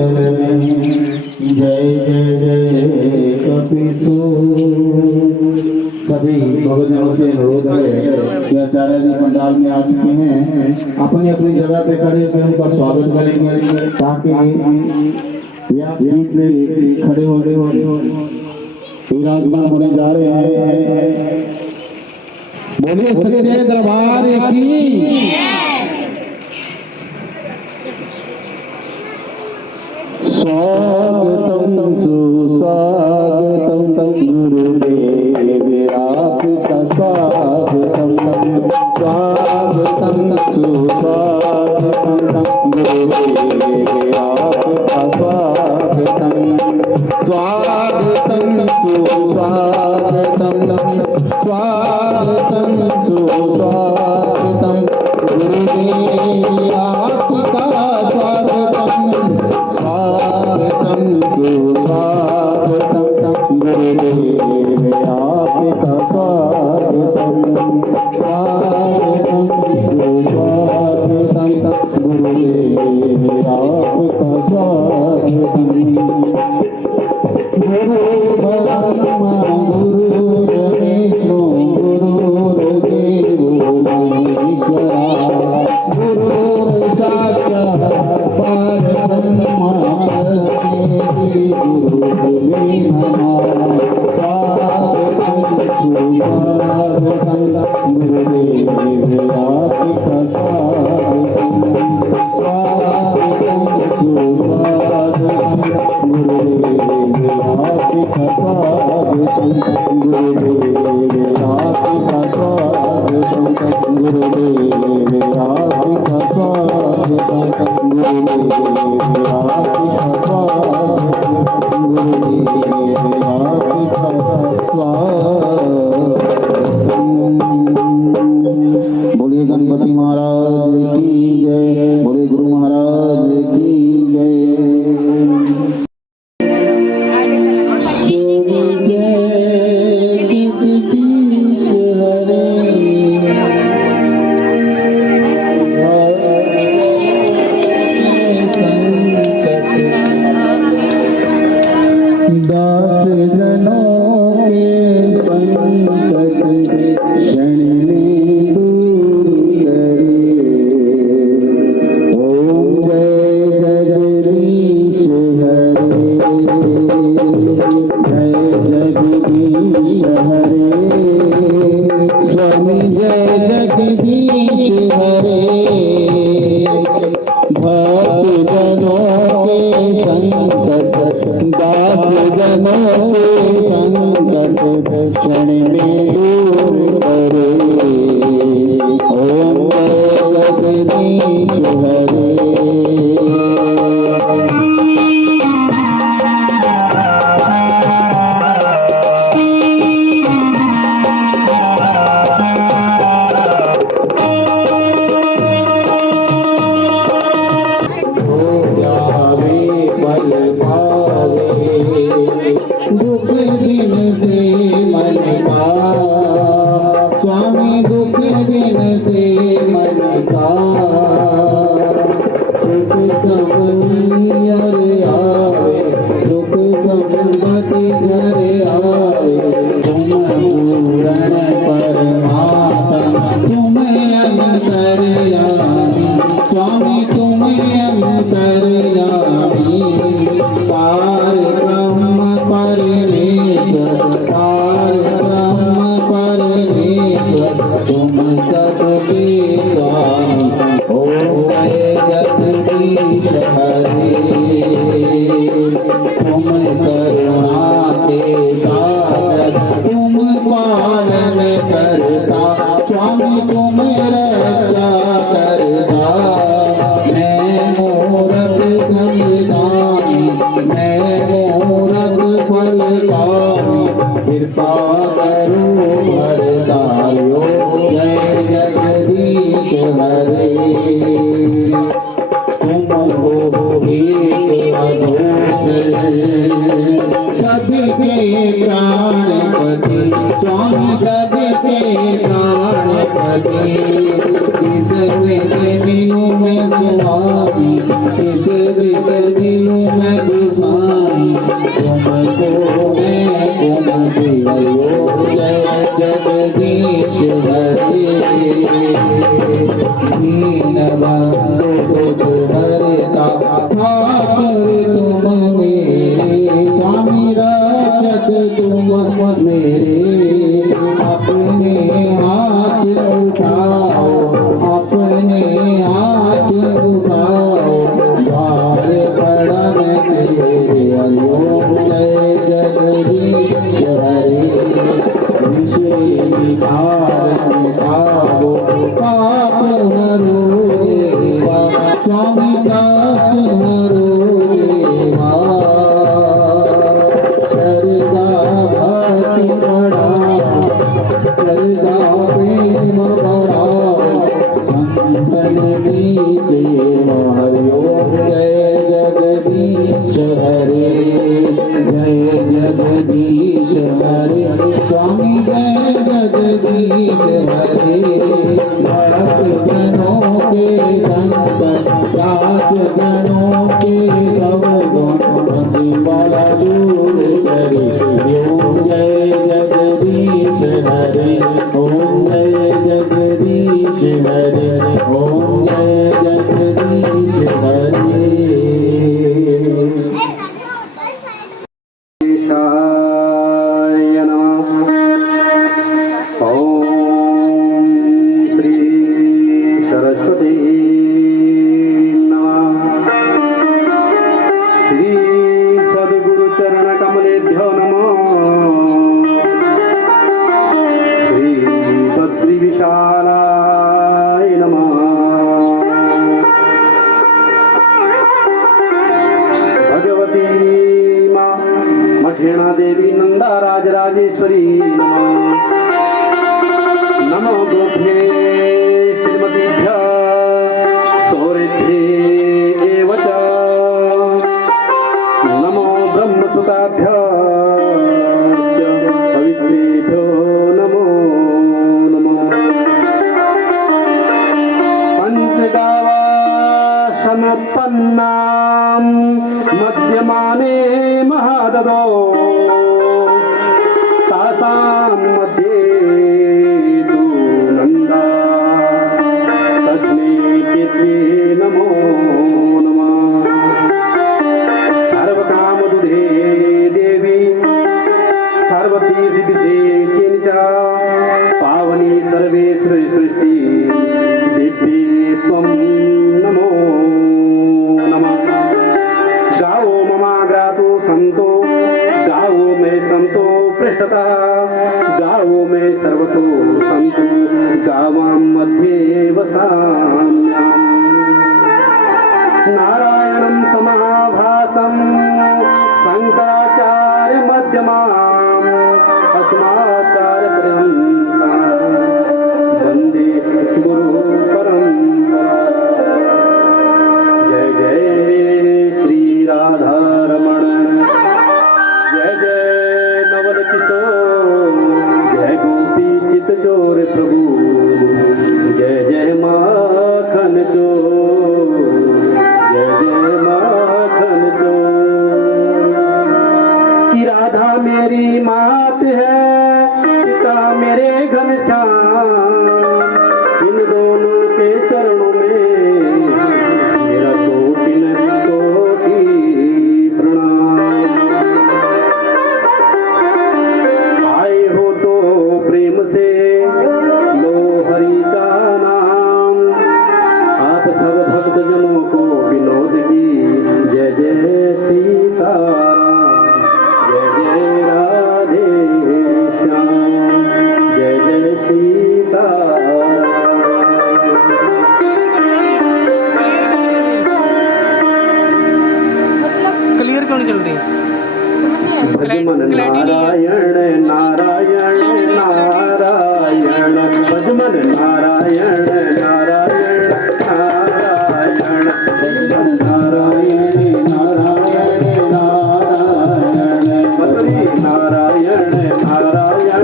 जय जय जय कपिसु। सभी भक्तजनों से अनुरोध है कि आचार्य जी पंडाल में आ चुके हैं, अपनी अपनी जगह पे खड़े होकर उनका स्वागत करेंगे ताकि खड़े हो विराजमान होने जा रहे हैं। बोलिए सच्चे दरबार की। स्वागतम सुस्वागतम गुरुदेव आपका स्वागतम, स्वागतम सुस्वागतम गुरुदेव आपका स्वागतम, स्वागतम सुस्वागतम, स्वागतम सुस्वागतम गुरुदेव आपका स्वागतम, स्वागतम सुस्वागतम गुरुदेव आपका स्वागतम, स्वागतम सुस्वागतम गुरुदेव आपका स्वागतम। गुरु ब्रह्मा गुरु विष्णु गुरुर्देवो महेश्वरा, गुरु साक्षात् परब्रह्म तस्मै गुरुवे नमः। स्वागतम सुस्वागतम गुरुदेव आपका स्वागतम, स्वागतम सुस्वागतम गुरुदेव आपका स्वागतम, गुरुदेव आपका स्वागतम, गुरुदेव आपका स्वागतम, गुरुदेव आपका स्वागतम, गुरुदेव आपका स्वागतम। बोलिए गणपति महाराज की जय, बोलिए गुरु महाराज की जय। दास जनों के संकट क्षण में दूर करे। ओम जय जगदीश हरे, जय जगदीश हरे, स्वामी जय जगदीश हरे। भक्त जनों के संकट, दास जनों के संकट क्षण में दूर करे। ओम जय जगदीश हरे। दुख दिन से मन का स्वामी, दुख दिन से मन का सुख संपत्ति आवे, सुख संपत्ति घर आवे। तुम पूर्ण परमात्मा, तुम अंतर्यामी स्वामी, तुम अंतर्यामी। पार ब्रह्म परमेश्वर, पार ब्रह्म परमेश्वर, तुम सबके स्वामी। ओम जय जगदीश हरे। तुम करुणा के सागर, तुम पालन करता स्वामी, तुम रक्षा करता। मैं मूरख गंगामी, मैं मूरख फलकामी, कृपा करो हरतायो। जय जगदीश हरे। तुम हो एक अगोचर, सबके प्राणपति स्वामी, सबके प्राणपति। इस हृदय बिनु में स्वामी, इस हृदय मिलूं मैं गोसाई तुमको मैं कुमति हरिओम जय जगदीश हरे दीन बंधु दुख हरता ठाकुर तुम मेरे स्वामी रक्षक तुम मेरे अपने हाथ उठाओ अपने हाथ उठाओ द्वार पड़ा मैं तेरे हरिओम जय जगदीश हरे विषय विकार मिटाओ पाप हरो देवा स्वामी कष्ट हरो देवा श्रद्धा भक्ति बढ़ाओ श्रद्धा प्रेम बढ़ाओ संतन की सेवा हरिओम जय जगदीश हरे जय जगदीश हरे स्वामी जय जगदीश हरे भक्त जनों के संकट दास जनों के सब गुण वाला दूर करे ओम जय जगदीश हरे ओम जय जगदीश हरे ओम जय जगदीश हरे देवी नंदा राजराजेश्वरी नमो गोभ्ये श्रीमतीभ्य सौरेभ्ये एव च नमो ब्रह्मसुताभ्य पवित्रेभ्यो नमो नमः पंचगावा समुत्पन्नां मध्यमाने महाददो तासां मध्ये तु नन्दा तस्मै पित्रे नमो नमः सर्वकामदुधे देवी सर्वतीर्थिविषये च पावनी सर्वेश्वरी सृष्टि दिव्ये त्वं नमो नमः गाओ ममाग्रातो संतो गाओ मैं संतो पृष्ठता गाओ मैं सर्वतो संतो गावां मध्ये वसाम्यहम् नारायणं समाभासं शंकराचार्य मध्यमाम् अस्माचार्य पर्यन्ताम् वन्दे गुरु परम्परा जय जय श्री राधारमण जय जय नवल किशोर जय गोपी चित चोर प्रभु जय जय माखन चोर जय जय माखन चोर कि राधा मेरी मात है पिता मेरे घनश्याम इन दोनों के चरणों में मेरा कोटि प्रणाम आए हो तो प्रेम से लो हरि का नाम आप सब भक्त जनों को विनोद की जय जय सीताराम जय जय राधे श्याम जय जय सीताराम क्लियर क्यों नहीं चल रही? भजमन नारायण नारायण नारायण भजमन नारायण नारायण नारायण भजमन नारायण नारायण नारायण बद्री नारायण नारायण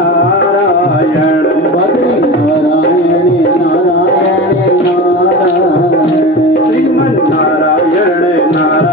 नारायण बद्री नारायण नारायण नारायण श्रीमन नारायण नारायण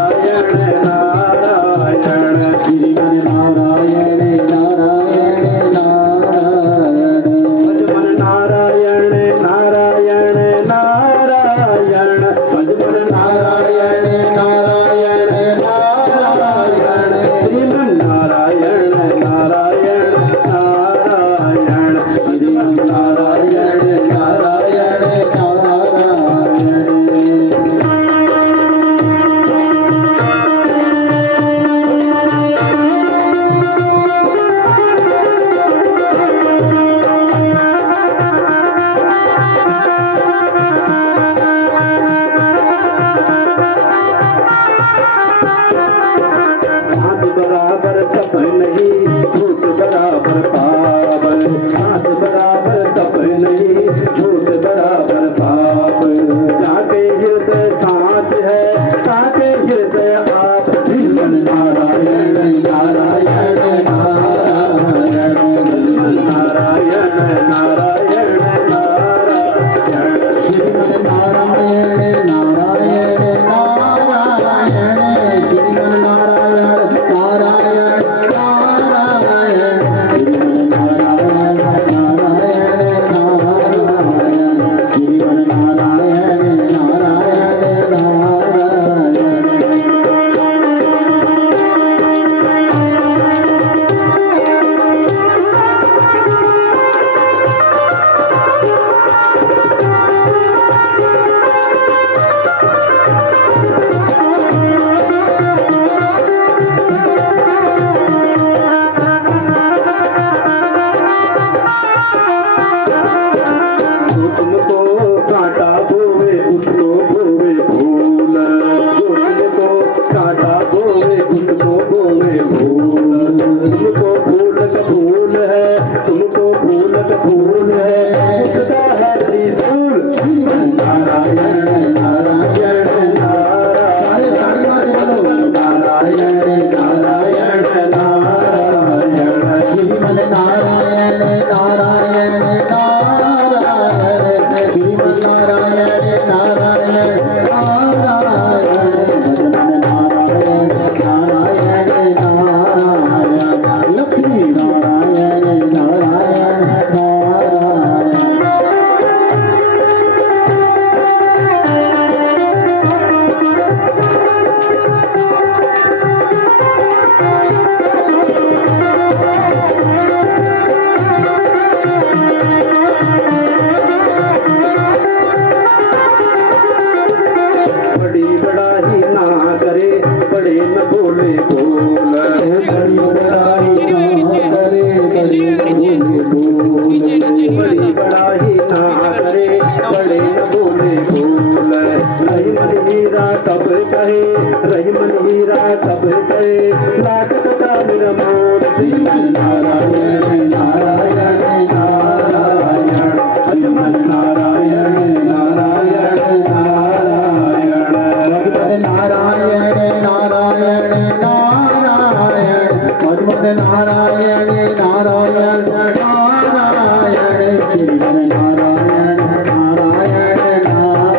बड़े न बोले बोल बड़ी बड़ाई ना करे बड़ी बोले बोल बड़ी बड़ाई ना करे बड़े न बोले बोल रही मन हीरा कब कहे रही मन हीरा कब कहे लाख का मेरा मोर श्रीमन नारायण नारायण नारायण श्रीमन नारायण नारायण नारायण भगवान नारायण नारायण नारायण भगवान नारायण नारायण नारायण श्रीमन नारायण नारायण नारायण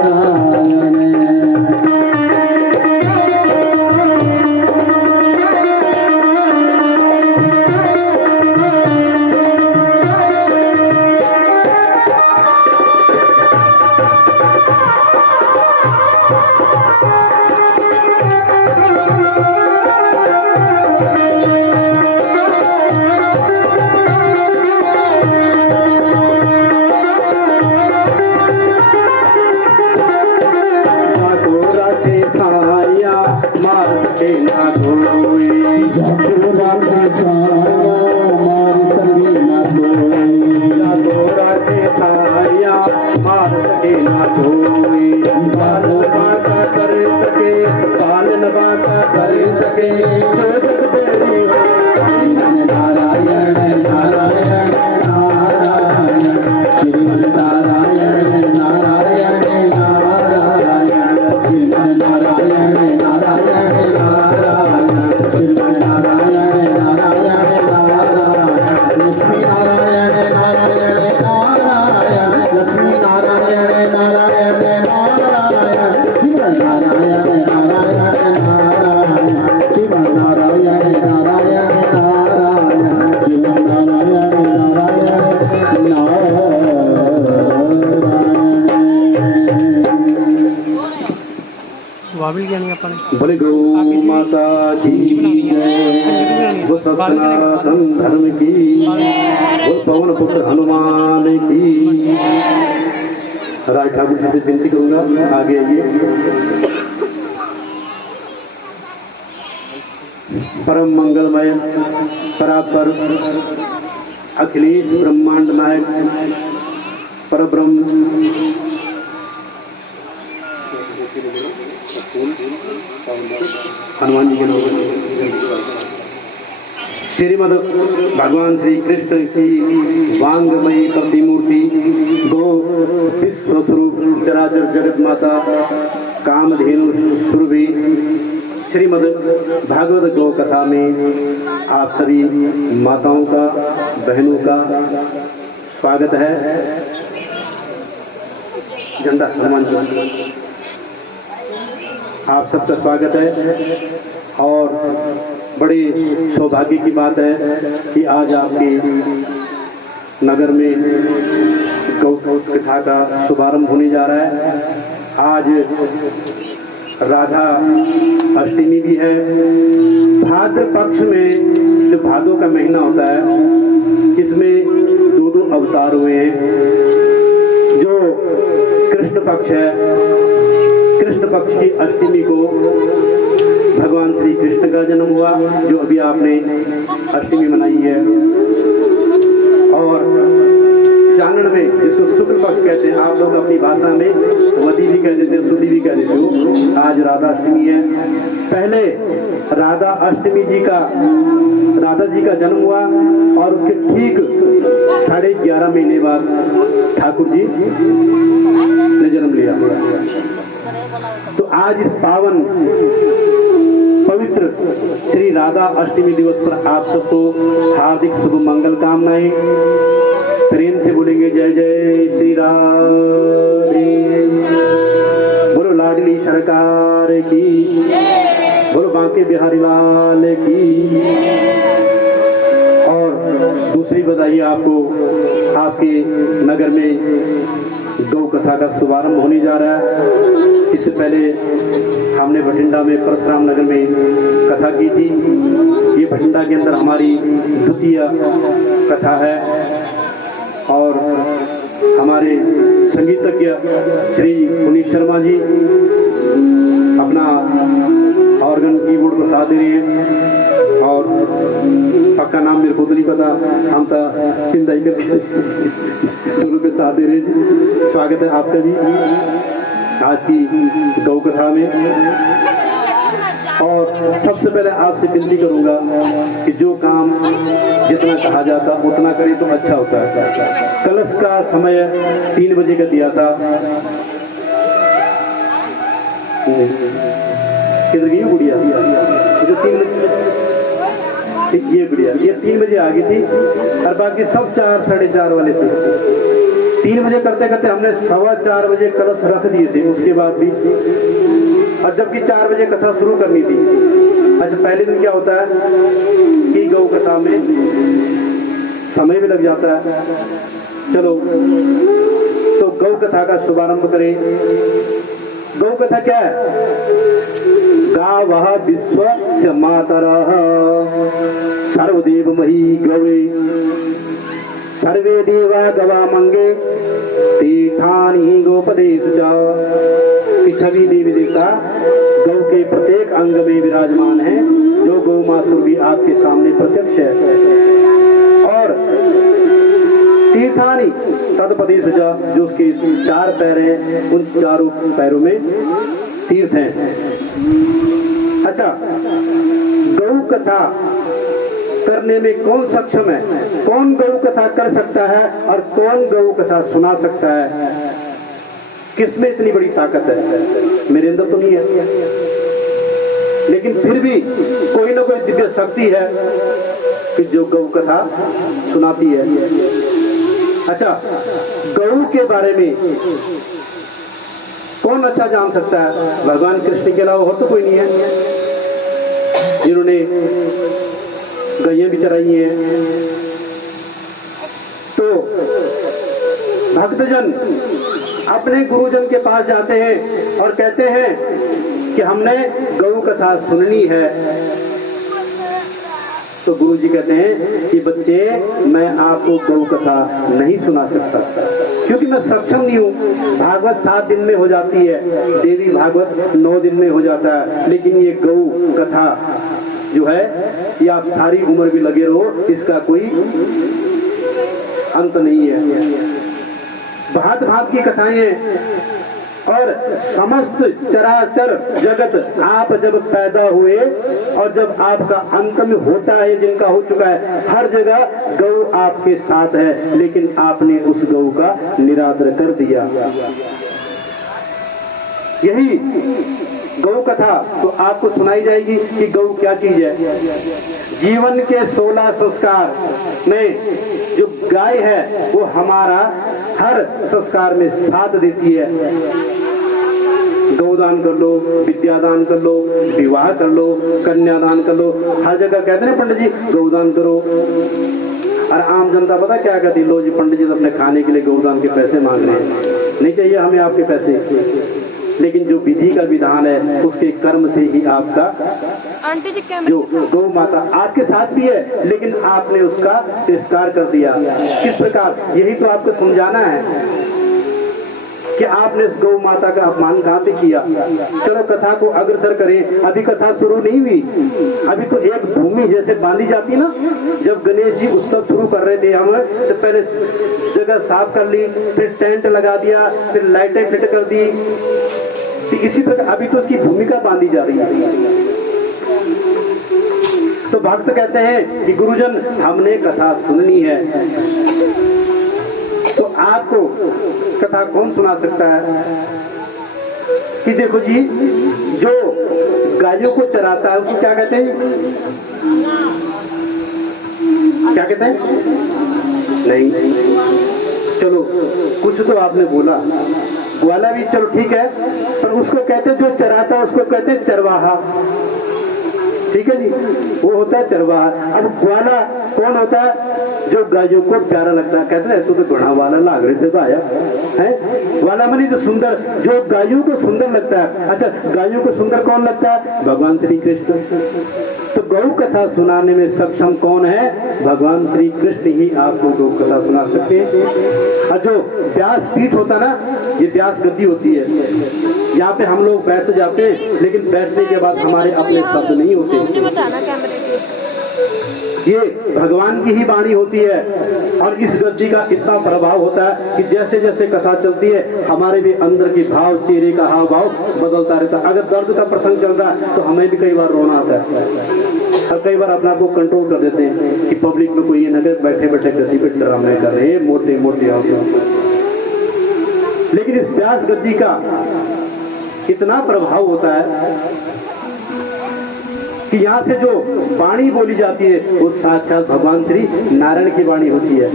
मार सके ना कोई जगोरा के साया मार सके ना कोई जागोरा के साया मार सके ना कोई बाल बाका कर सके बाल बाका कर सके जो जग तेरी हो नारायण नारायण नारायण श्रीमन नारायण नारायण नारायण श्रीमन नारायण नारायण नारायण श्रीमन नारायण नारायण नारायण लक्ष्मी नारायण नारायण नारायण लक्ष्मी नारायण नारायण नारायण श्रीमन नारायण नारायण नारायण श्रीमन नारायण नारायण नारायण श्रीमन नारायण नारायण वाबिल क्या नहीं अपन बोले गौ माता की जय वो सनातन धर्म की वो पवन पुत्र हनुमान की। राय ठाकुर जी से विनती करूंगा आगे आइए। परम मंगलमय परापर अखिलेश ब्रह्मांड नायक पर ब्रह्म हनुमान जी के नाम श्रीमद भगवान श्री कृष्ण की वांगमयी प्रतिमूर्ति गो विश्व स्वरूप चराचर जगत माता कामधेनु सुरभि श्रीमद भागवत गौ कथा में आप सभी माताओं का बहनों का स्वागत है। झंडा हनुमान जी आप सबका स्वागत है और बड़ी सौभाग्य की बात है कि आज आपके नगर में गौ कथा का शुभारंभ होने जा रहा है। आज राधा अष्टमी भी है। भाद्र पक्ष में जो भादों का महीना होता है इसमें दो अवतार हुए हैं। जो कृष्ण पक्ष है, कृष्ण पक्ष की अष्टमी को भगवान श्री कृष्ण का जन्म हुआ जो अभी आपने अष्टमी मनाई है। और चानन में जिसको शुक्ल पक्ष कहते हैं, आप लोग अपनी भाषा में वदी भी कह देते हैं, शुद्धि भी कह देते हो। आज राधा अष्टमी है। पहले राधा अष्टमी जी का राधा जी का जन्म हुआ और उसके ठीक 11.5 महीने बाद ठाकुर जी ने जन्म लिया। तो आज इस पावन पवित्र श्री राधा अष्टमी दिवस पर आप सबको हार्दिक शुभ मंगल कामनाएं। प्रेम से बोलेंगे जय जय श्री राधे। बोलो लाडली सरकार की, बोलो बांके बिहारी लाल की। और दूसरी बधाई आपको, आपके नगर में गौ कथा का शुभारंभ होने जा रहा है। इससे पहले हमने भटिंडा में परशुराम नगर में कथा की थी। ये भटिंडा के अंदर हमारी द्वितीय कथा है और हमारे संगीतज्ञ श्री पुनीत शर्मा जी अपना ऑर्गन साथ दे रही है। और पक्का नाम मेरे को तो नहीं पता, हम तो चिंता ही करते दोनों के साथ दे रहे हैं। स्वागत है आपका भी आज की गौ कथा में। और सबसे पहले आपसे विनती करूंगा कि जो काम जितना कहा जाता उतना करें तो अच्छा होता है। कलश का समय 3 बजे का दिया था। किधर गई गुड़िया? जो 3 बजे, ये गुड़िया ये 3 बजे आ गई थी और बाकी सब 4 साढ़े 4 वाले थे। 3 बजे करते करते हमने 4:15 बजे कलश रख दिए थे उसके बाद भी, और जबकि 4 बजे कथा शुरू करनी थी। अच्छा, पहले दिन क्या होता है कि गौ कथा में समय भी लग जाता है। चलो तो गौ कथा का शुभारंभ करें। गौ कथा क्या है? गावः विश्वस्य मातरः सर्वदेव मही गवे सर्वे देवा गवामंगे तीर्थानि गोपदेश कि सभी देवी देवता गौ के प्रत्येक अंग में विराजमान है, जो गौ मातृ भी आपके सामने प्रत्यक्ष है। और तीर्थानि तदपदेश जो उसके 4 पैर हैं, उन 4 पैरों में तीर्थ हैं। अच्छा, गौ कथा करने में कौन सक्षम है? कौन गौ कथा कर सकता है और कौन गौ कथा सुना सकता है? किसमें इतनी बड़ी ताकत है? मेरे अंदर तो नहीं है, लेकिन फिर भी कोई ना कोई दिव्य शक्ति है कि जो गौ कथा सुनाती है। अच्छा, गौ के बारे में कौन अच्छा जान सकता है? भगवान कृष्ण के अलावा और तो कोई नहीं है जिन्होंने गैया भी चराई हैं। तो भक्तजन अपने गुरुजन के पास जाते हैं और कहते हैं कि हमने गौ कथा सुननी है। तो गुरुजी कहते हैं कि बच्चे, मैं आपको गौ कथा नहीं सुना सकता क्योंकि मैं सक्षम नहीं हूँ। भागवत 7 दिन में हो जाती है, देवी भागवत 9 दिन में हो जाता है, लेकिन ये गौ कथा जो है ये आप सारी उम्र भी लगे रहो, इसका कोई अंत नहीं है। भांत भांत की कथाएं हैं और समस्त चराचर जगत आप जब पैदा हुए और जब आपका अंत में होता है, जिनका हो चुका है, हर जगह गौ आपके साथ है, लेकिन आपने उस गौ का निरादर कर दिया। यही गौ कथा तो आपको सुनाई जाएगी कि गौ क्या चीज है। जीवन के 16 संस्कार में जो गाय है वो हमारा हर संस्कार में साथ देती है। गौदान कर लो, विद्यादान कर लो, विवाह कर लो, कन्यादान कर लो, हर जगह कहते हैं पंडित जी गौदान करो। और आम जनता पता क्या कहती, लो जी पंडित जी तो अपने खाने के लिए गौदान के पैसे मांग रहे हैं। नहीं चाहिए हमें आपके पैसे, लेकिन जो विधि का विधान है उसके कर्म से ही आपका जो गौ माता आपके साथ भी है, लेकिन आपने उसका तिरस्कार कर दिया। किस प्रकार? यही तो आपको समझाना है कि आपने इस गौ माता का अपमान कहां पे किया। चलो कथा को अग्रसर करें। अभी कथा शुरू नहीं हुई, अभी तो एक भूमि जैसे बांधी जाती है ना। जब गणेश जी उत्सव शुरू कर रहे थे हम, तो पहले जगह साफ कर ली, फिर टेंट लगा दिया, फिर लाइटें फिट कर दी। इसी प्रकार अभी तो उसकी भूमिका बांधी जा रही है। तो भक्त कहते हैं कि गुरुजन हमने कथा सुननी है। तो आपको कथा कौन सुना सकता है? कि देखो जी, जो गायों को चराता है उसको क्या कहते हैं? क्या कहते हैं? नहीं, चलो कुछ तो आपने बोला, ग्वाला भी चलो ठीक है, पर उसको कहते जो चराता है उसको कहते हैं चरवाहा। ठीक है जी, वो होता है चरवाहा। अब ग्वाला कौन होता है? जो गायों को प्यारा लगता है। कहते हैं तो घोड़ा वाला लागरे से तो आया है, वाला मनी तो सुंदर, जो गायों को सुंदर लगता है। अच्छा, गायों को सुंदर कौन लगता है? भगवान श्री कृष्ण। तो गौ कथा सुनाने में सक्षम कौन है? भगवान श्री कृष्ण ही आपको गौ कथा सुना सकते हैं। और जो व्यास पीठ होता ना, ये व्यास गद्दी होती है, यहाँ पे हम लोग बैठ जाते हैं, लेकिन बैठने के बाद हमारे अपने शब्द नहीं होते। बताना कैमरे के ये भगवान की ही वाणी होती है। और इस गद्दी का इतना प्रभाव होता है कि जैसे जैसे कथा चलती है हमारे भी अंदर की भाव, चेहरे का हाव भाव बदलता रहता है। अगर दर्द का प्रसंग चल रहा है तो हमें भी कई बार रोना आता है, और कई बार अपना को कंट्रोल कर देते हैं कि पब्लिक में कोई ये न करे बैठे बैठे गद्दी पे ड्रामे कर रहे हैं मोटे मोटे आंसू। लेकिन इस व्यास गद्दी का इतना प्रभाव होता है कि यहाँ से जो वाणी बोली जाती है वो साक्षात भगवान श्री नारायण की वाणी होती है।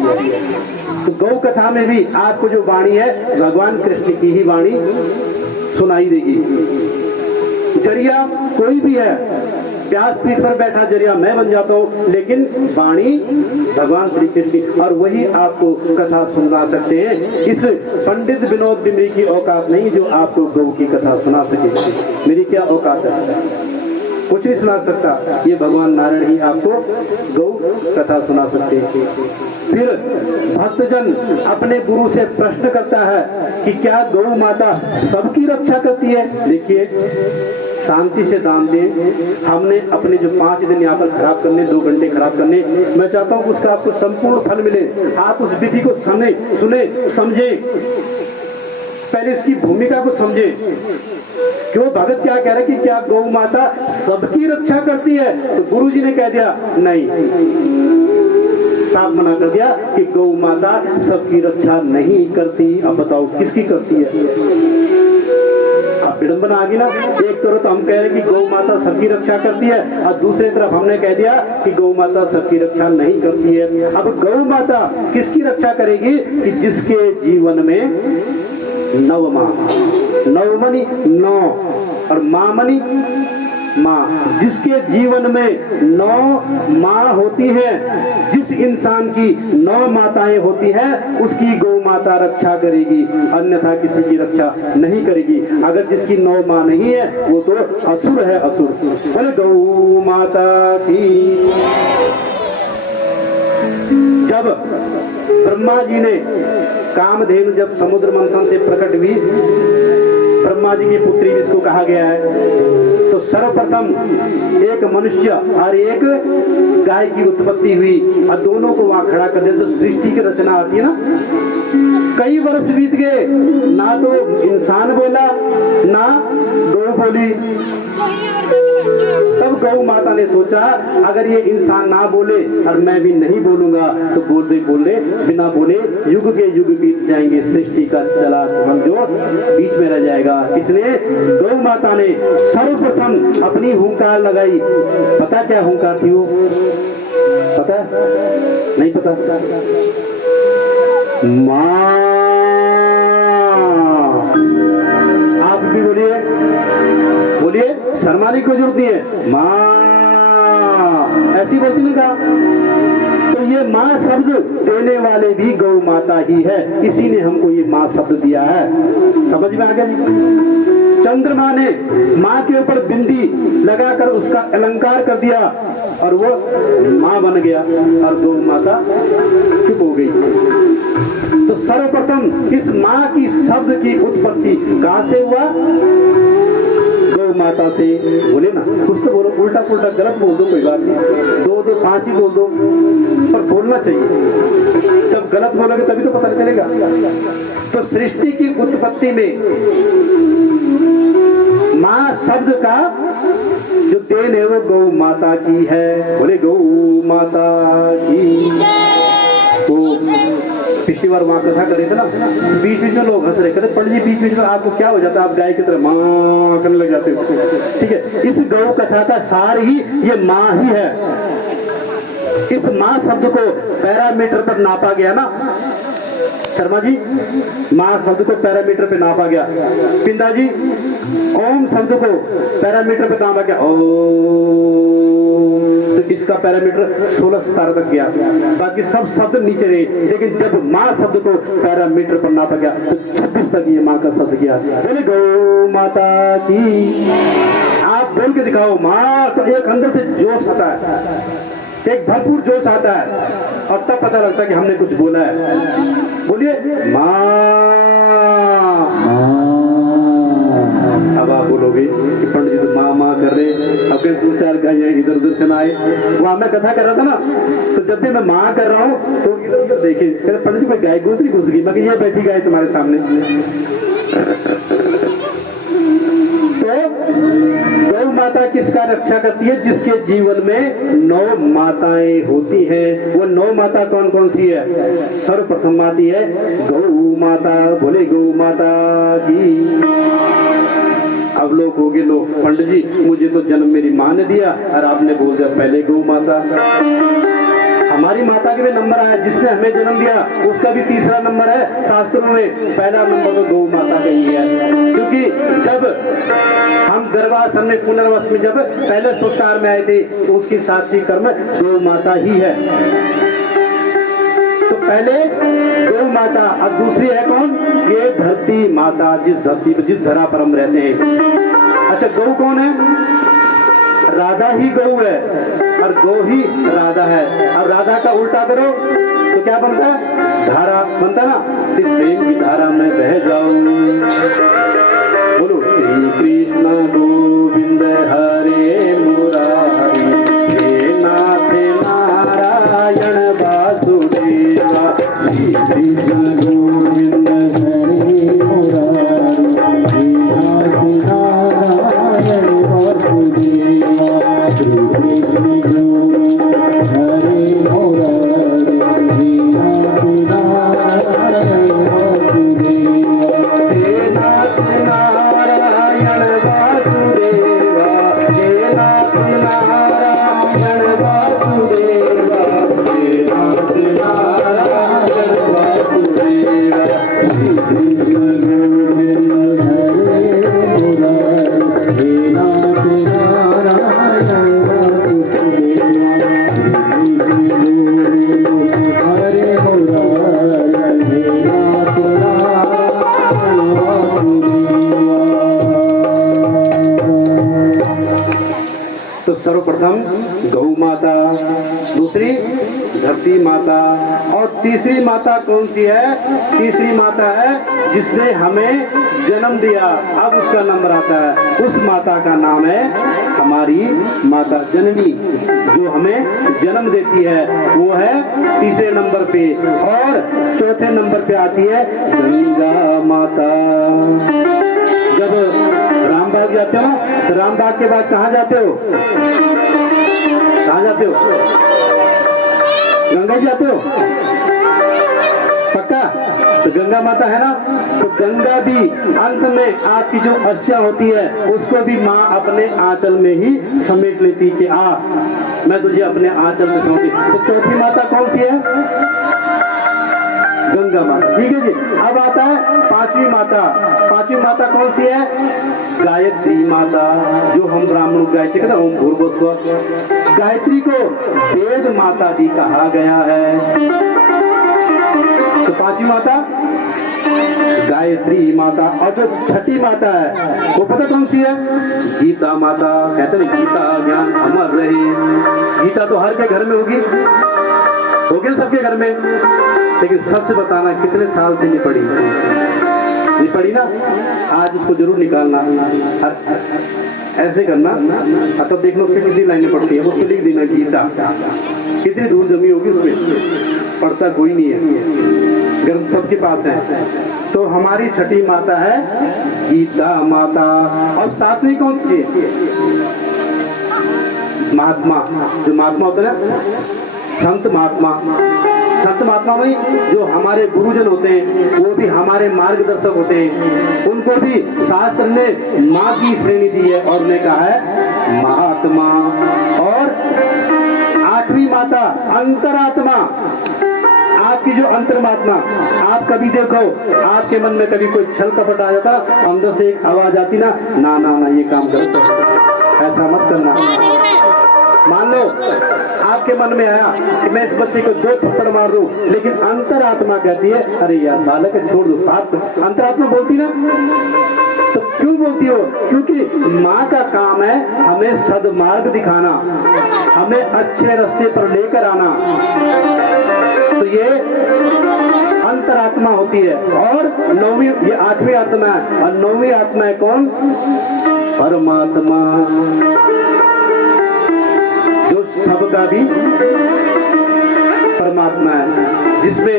तो गौ कथा में भी आपको जो वाणी है भगवान कृष्ण की ही वाणी सुनाई देगी। जरिया कोई भी है, व्यास पीठ पर बैठा जरिया मैं बन जाता हूँ, लेकिन वाणी भगवान श्री कृष्ण की, और वही आपको कथा सुना सकते हैं। इस पंडित विनोद डिमरी की औकात नहीं जो आपको गौ की कथा सुना सके। मेरी क्या औकात है, कुछ नहीं सुना सकता, ये भगवान नारायण ही आपको गौ कथा सुना सकते हैं। फिर भक्तजन अपने गुरु से प्रश्न करता है कि क्या गौ माता सबकी रक्षा करती है। देखिए, शांति से दान दें। हमने अपने जो 5 दिन यहाँ पर खराब करने, 2 घंटे खराब करने, मैं चाहता हूँ उसका आपको संपूर्ण फल मिले। आप उस विधि को सुने, समझे, पहले इसकी भूमिका को समझे। क्यों भगत क्या कह रहे कि क्या गौ माता सबकी रक्षा करती है, तो गुरु जी ने कह दिया नहीं, साफ मना कर दिया कि गौ माता सबकी रक्षा नहीं करती। अब बताओ किसकी करती है। अब विडंबना आ गई ना, एक तरफ तो हम कह रहे कि गौ माता सबकी रक्षा करती है, और दूसरी तरफ हमने कह दिया कि गौ माता सबकी रक्षा नहीं करती है। अब गौ माता किसकी रक्षा करेगी कि जिसके जीवन में नवमनी 9 और मामनी माँ, जिसके जीवन में 9 माँ होती है, जिस इंसान की 9 माताएं होती है उसकी गौ माता रक्षा करेगी, अन्यथा किसी की रक्षा नहीं करेगी। अगर जिसकी 9 माँ नहीं है वो तो असुर है, असुर। बोले गौ माता की। जब ब्रह्मा जी ने कामधेनु जब समुद्र मंथन से प्रकट हुई, ब्रह्मा जी की पुत्री जिसको कहा गया है, तो सर्वप्रथम एक मनुष्य और एक गाय की उत्पत्ति हुई, और दोनों को वहां खड़ा कर दिया। तो सृष्टि की रचना आती है ना, कई वर्ष बीत गए, ना तो इंसान बोला ना गौ बोली। तब गौ माता ने सोचा अगर ये इंसान ना बोले और मैं भी नहीं बोलूंगा तो बोलते बिना बोले युग के युग बीत जाएंगे, सृष्टि का चला जो बीच में रह जाएगा। इसने गौ माता ने सर्वप्रथम अपनी हुंकार लगाई। पता क्या हुंकार थी वो? पता नहीं? पता? माँ। आप भी बोलिए, बोलिए, शर्माने की जरूरत नहीं है। माँ ऐसी बोलती नहीं कहा। तो ये माँ शब्द देने वाले भी गौ माता ही है, इसी ने हमको ये माँ शब्द दिया है। समझ में आ गया? चंद्रमा ने माँ के ऊपर बिंदी लगाकर उसका अलंकार कर दिया और वो माँ बन गया, और गौ माता चुप हो गई। तो सर्वप्रथम इस माँ की शब्द की उत्पत्ति कहां से हुआ? गौ माता से। बोले ना, कुछ तो बोलो, उल्टा पुल्टा गलत बोल दो कोई बात नहीं, 2 2 5 ही बोल दो, पर बोलना चाहिए। जब गलत बोलोगे तभी तो पता चलेगा। तो सृष्टि की उत्पत्ति में माँ शब्द का जो देन है वो गौ माता की है। बोले गौ माता की। तो पिछली बार वहां कथा कर रहे थे ना, बीच बीच में लोग हंस रहे, कहते पंडित जी बीच बीच में आपको क्या हो जाता है, आप गाय की तरह माँ करने लग जाते हो। ठीक है, इस गौ कथा का सार ही ये माँ ही है। इस माँ शब्द को पैरामीटर पर नापा गया ना शर्मा जी, माँ शब्द को पैरामीटर पे नापा गया। पिंदा जी, ओम शब्द को पैरामीटर पे नापा गया। तो इसका पैरामीटर 16 17 तक गया, बाकी सब शब्द नीचे रहे। लेकिन जब माँ शब्द को पैरामीटर पर नापा गया तो 26 तक ये माँ का शब्द गया। बोले गौ माता की। आप बोल के दिखाओ माँ, तो एक अंदर से जोश आता है, एक भरपूर जोश आता है, और तब पता लगता है कि हमने कुछ बोला है। बोलिए माँ। अब आप बोलोगे कि पंडित जी तो माँ माँ कर रहे, अब कहीं 2-4 गायें इधर उधर से ना आए। वहां मैं कथा कर रहा था ना, तो जब भी मैं माँ कर रहा हूँ तो इधर उधर देखे, पंडित जी कोई गाय दूसरी घुस गई, मैं ये बैठी गाय तुम्हारे सामने। तो गौ माता किसका रक्षा करती है? जिसके जीवन में 9 माताएं होती हैं। वो 9 माता कौन कौन सी है? सर्वप्रथम आती है गौ माता। बोले गौ माता की। अब लोग हो गए, लोग पंडित जी मुझे तो जन्म मेरी माँ ने दिया और आपने बोल दिया पहले गौ माता। हमारी माता के भी नंबर आया, जिसने हमें जन्म दिया उसका भी तीसरा नंबर है शास्त्रों में। पहला नंबर तो गौ माता का ही है, क्योंकि जब हम गर्भाश्रम में पुनर्वस में जब पहले संस्कार में आए थे तो उसकी साक्षी कर्म गौ माता ही है। तो पहले गौ माता, अब दूसरी है कौन? ये धरती माता, जिस धरती पर जिस धरा पर हम रहते हैं। अच्छा, गौ कौन है? राधा ही गौ है और गौ ही राधा है। अब राधा का उल्टा करो तो क्या बनता है? धारा बनता ना। इस प्रेम की धारा में बह जाऊं। बोलो श्री कृष्ण गोविंद हरे मुरारी, हे नाथ नारायण वासुदेवा। श्री कृष्ण गोविंद हरे मुरारी, हे नाथ नारायण वासुदेवा। श्री कृष्ण गोविंद हरे मुरारी, हे नाथ नारायण वासुदेवा। हे नाथ नारायण वासुदेवा, हे नाथ नारायण वासुदेवा, हे नाथ नारायण वासुदेवा। श्री कृष्ण गोविंद हरे मुरारी, हे नाथ नारायण वासुदेवा। श्री कृष्ण गोविंद हरे मुरारी, हे नाथ नारायण वासुदेवा। तो सर्वप्रथम गौ माता, दूसरी धरती माता, और तीसरी माता कौन सी है? तीसरी माता है जिसने हमें जन्म दिया। अब उसका नंबर आता है, उस माता का नाम है हमारी माता जननी, जो हमें जन्म देती है। वो है तीसरे नंबर पे। और चौथे नंबर पे आती है गंगा माता। जब रामबाग जाते हो तो रामबाग के बाद कहाँ जाते हो? कहाँ जाते हो? गंगा जी जाते हो? पक्का? तो गंगा माता है ना, तो गंगा भी अंत में आपकी जो अस्थियां होती है उसको भी माँ अपने आंचल में ही समेट लेती कि आ मैं तुझे अपने आंचल में समेटी। तो चौथी माता कौन सी है? गंगा माता। ठीक है जी। अब आता है पांचवी माता। पांचवी माता कौन सी है? गायत्री माता, जो हम ब्राह्मणों गायत्री कहते हैं, ओम भूर्भुवस्सुवः। गायत्री को वेद माता भी कहा गया है। तो पांचवी माता गायत्री माता। और जो छठी माता है वो पता कौन सी है? गीता माता। कहते हैं गीता ज्ञान अमर रहे। गीता तो हर के घर में होगी सबके घर में, लेकिन सच बताना कितने साल से नहीं पढ़ी? नहीं पढ़ी ना? आज उसको जरूर निकालना। ऐसे करना, तब देख लो उसकी कितनी लाइनें पढ़ती है, उसको लिख देना गीता। कितनी धूल जमी होगी उसमें, पढ़ता कोई नहीं है, गर्म सबके पास है। तो हमारी छठी माता है गीता माता। और सातवीं कौन सी? महात्मा। जो महात्मा होता है ना, संत महात्मा। संत महात्मा में जो हमारे गुरुजन होते हैं वो भी हमारे मार्गदर्शक होते हैं। उनको भी शास्त्र ने माँ की श्रेणी दी है और उन्हें कहा है महात्मा। और आठवीं माता अंतरात्मा। आपकी जो अंतर्मात्मा, आप कभी देखो आपके मन में कभी कोई छल कपट आ जाता, अंदर से एक आवाज आती ना, ना ना ना ये काम करो, ऐसा मत करना। मान लो आपके मन में आया कि मैं इस बच्चे को 2 थप्पड़ मार दूं, लेकिन अंतरात्मा कहती है अरे यार बालक छोड़ दो। आप अंतरात्मा बोलती ना, तो क्यों बोलती हो? क्योंकि माँ का काम है हमें सद्मार्ग दिखाना, हमें अच्छे रास्ते पर लेकर आना। तो ये अंतरात्मा होती है, और नौवीं, ये 8वीं आत्मा है, और 9वीं आत्मा है कौन? परमात्मा, जो सबका भी परमात्मा है। जिसमें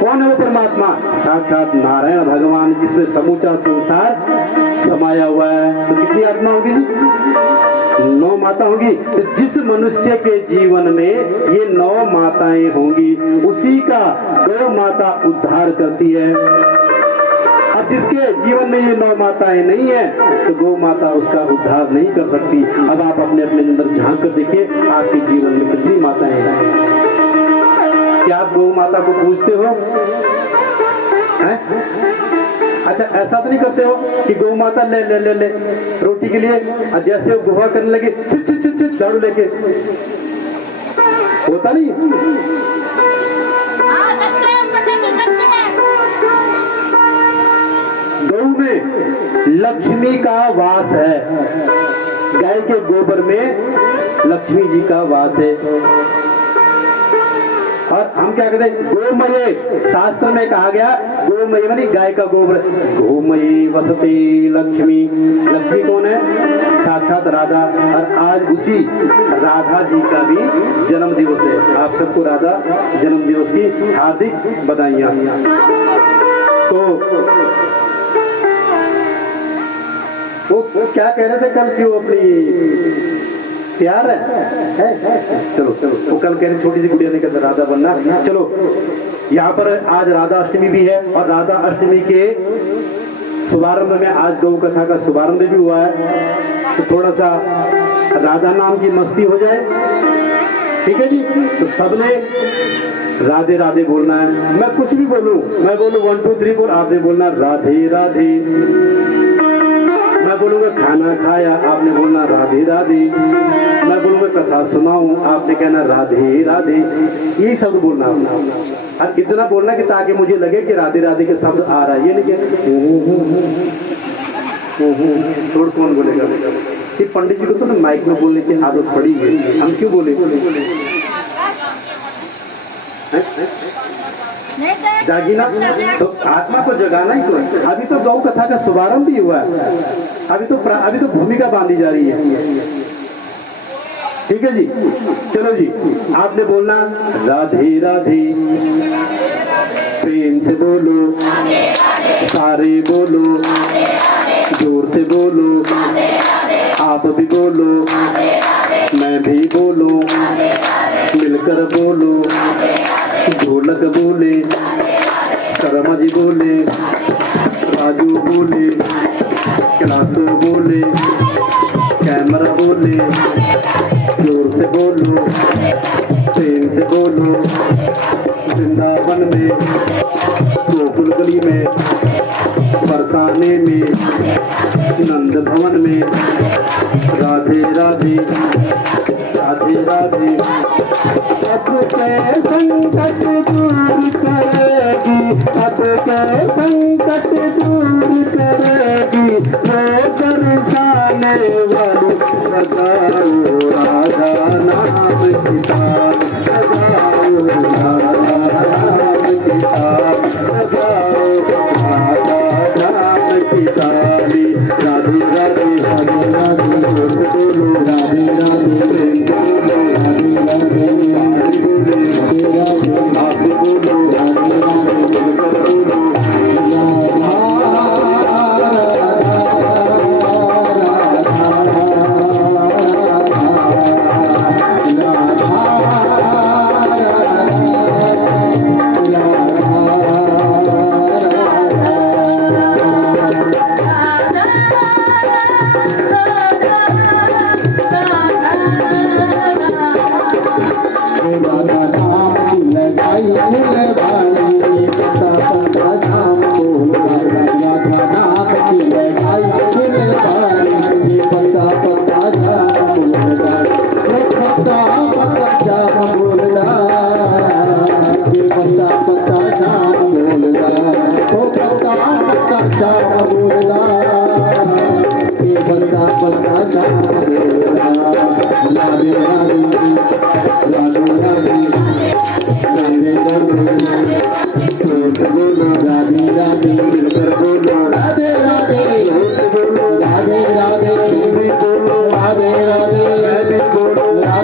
कौन है वो परमात्मा? साक्षात नारायण भगवान, जिसमें समूचा संसार समाया हुआ है। तो कितनी आत्मा होगी? 9 माता होगी। तो जिस मनुष्य के जीवन में ये 9 माताएं होंगी, उसी का गौ माता उद्धार करती है। अब जिसके जीवन में ये 9 माताएं नहीं है, तो गौ माता उसका उद्धार नहीं कर सकती। अब आप अपने अपने अंदर झांक कर देखिए, आपके जीवन में कितनी माताएं हैं। क्या आप गौ माता को पूजते हो? हैं? अच्छा, ऐसा तो नहीं करते हो कि गौ माता ले ले ले ले रोटी के लिए, और जैसे वो गुहा करने लगे चिट चिट चिट चिट झाड़ू लेके, होता नहीं? गौ में लक्ष्मी का वास है, गाय के गोबर में लक्ष्मी जी का वास है। और हम क्या कहते हैं? गोमये, शास्त्र में कहा गया गोमय मानी गाय का गोबर। गोमयी वसती लक्ष्मी, लक्ष्मी कौन है? साक्षात राधा। और आज उसी राधा जी का भी जन्म दिवस है। आप सबको राधा जन्म दिवस की हार्दिक बधाइयां। तो वो क्या कह रहे थे कल, क्यों अपनी प्यार है? चलो चलो, वो कल कह रहे छोटी सी गुड़िया ने कहते राधा बनना। चलो, यहाँ पर आज राधा अष्टमी भी है, और राधा अष्टमी के शुभारंभ में आज गौ कथा का शुभारंभ भी हुआ है। तो थोड़ा सा राधा नाम की मस्ती हो जाए, ठीक है जी। तो सबने राधे राधे बोलना है। मैं कुछ भी बोलूं, मैं बोलूं 1 2 3 4, आपने बोलना राधे राधे। मैं बोलूंगा खाना खाया, आपने बोलना राधे राधे। मैं बोलूंगा कथा सुनाऊं, आपने कहना राधे राधे। यही शब्द बोलना अपना, और इतना बोलना कि ताकि मुझे लगे कि राधे राधे के शब्द आ रहा है। ये नहीं कहना छोड़, कौन बोलेगा? कि पंडित जी को तो माइक में बोलने की आदत पड़ी है, हम क्यों बोले? जागी ना, तो आत्मा को जगाना ही तो है। अभी तो गौ कथा का शुभारंभ भी हुआ है, अभी तो भूमिका बांधी जा रही है, ठीक है जी। चलो जी, आपने बोलना राधे राधे, प्रेम से बोलो, सारे बोलो, जोर से बोलो, आप भी बोलो, मैं भी बोलो, मिलकर बोलो, ढोलक बोले, शर्मा जी बोले, राजू बोले, क्लासो बोले, कैमरा बोले, जोर से बोलो, प्रेम से बोलो, वृंदावन में, गोकुल गली में, बरसाने में, नंद भवन में, राधे राधे राधे राधे। सबके संकट दूर करेगी, सबके संकट दूर करेगी, वो दर्शाने वाली लगाओ राधा नाम की ताल, लगाओ राधा नाम की ताल, लगाओ राधा नाम की ताली। राधे राधे राधे राधे, बोलो राधे राधे, प्रेम बोलो राधे राधे, आप बोलो राधे राधे, बोलो राधे राधे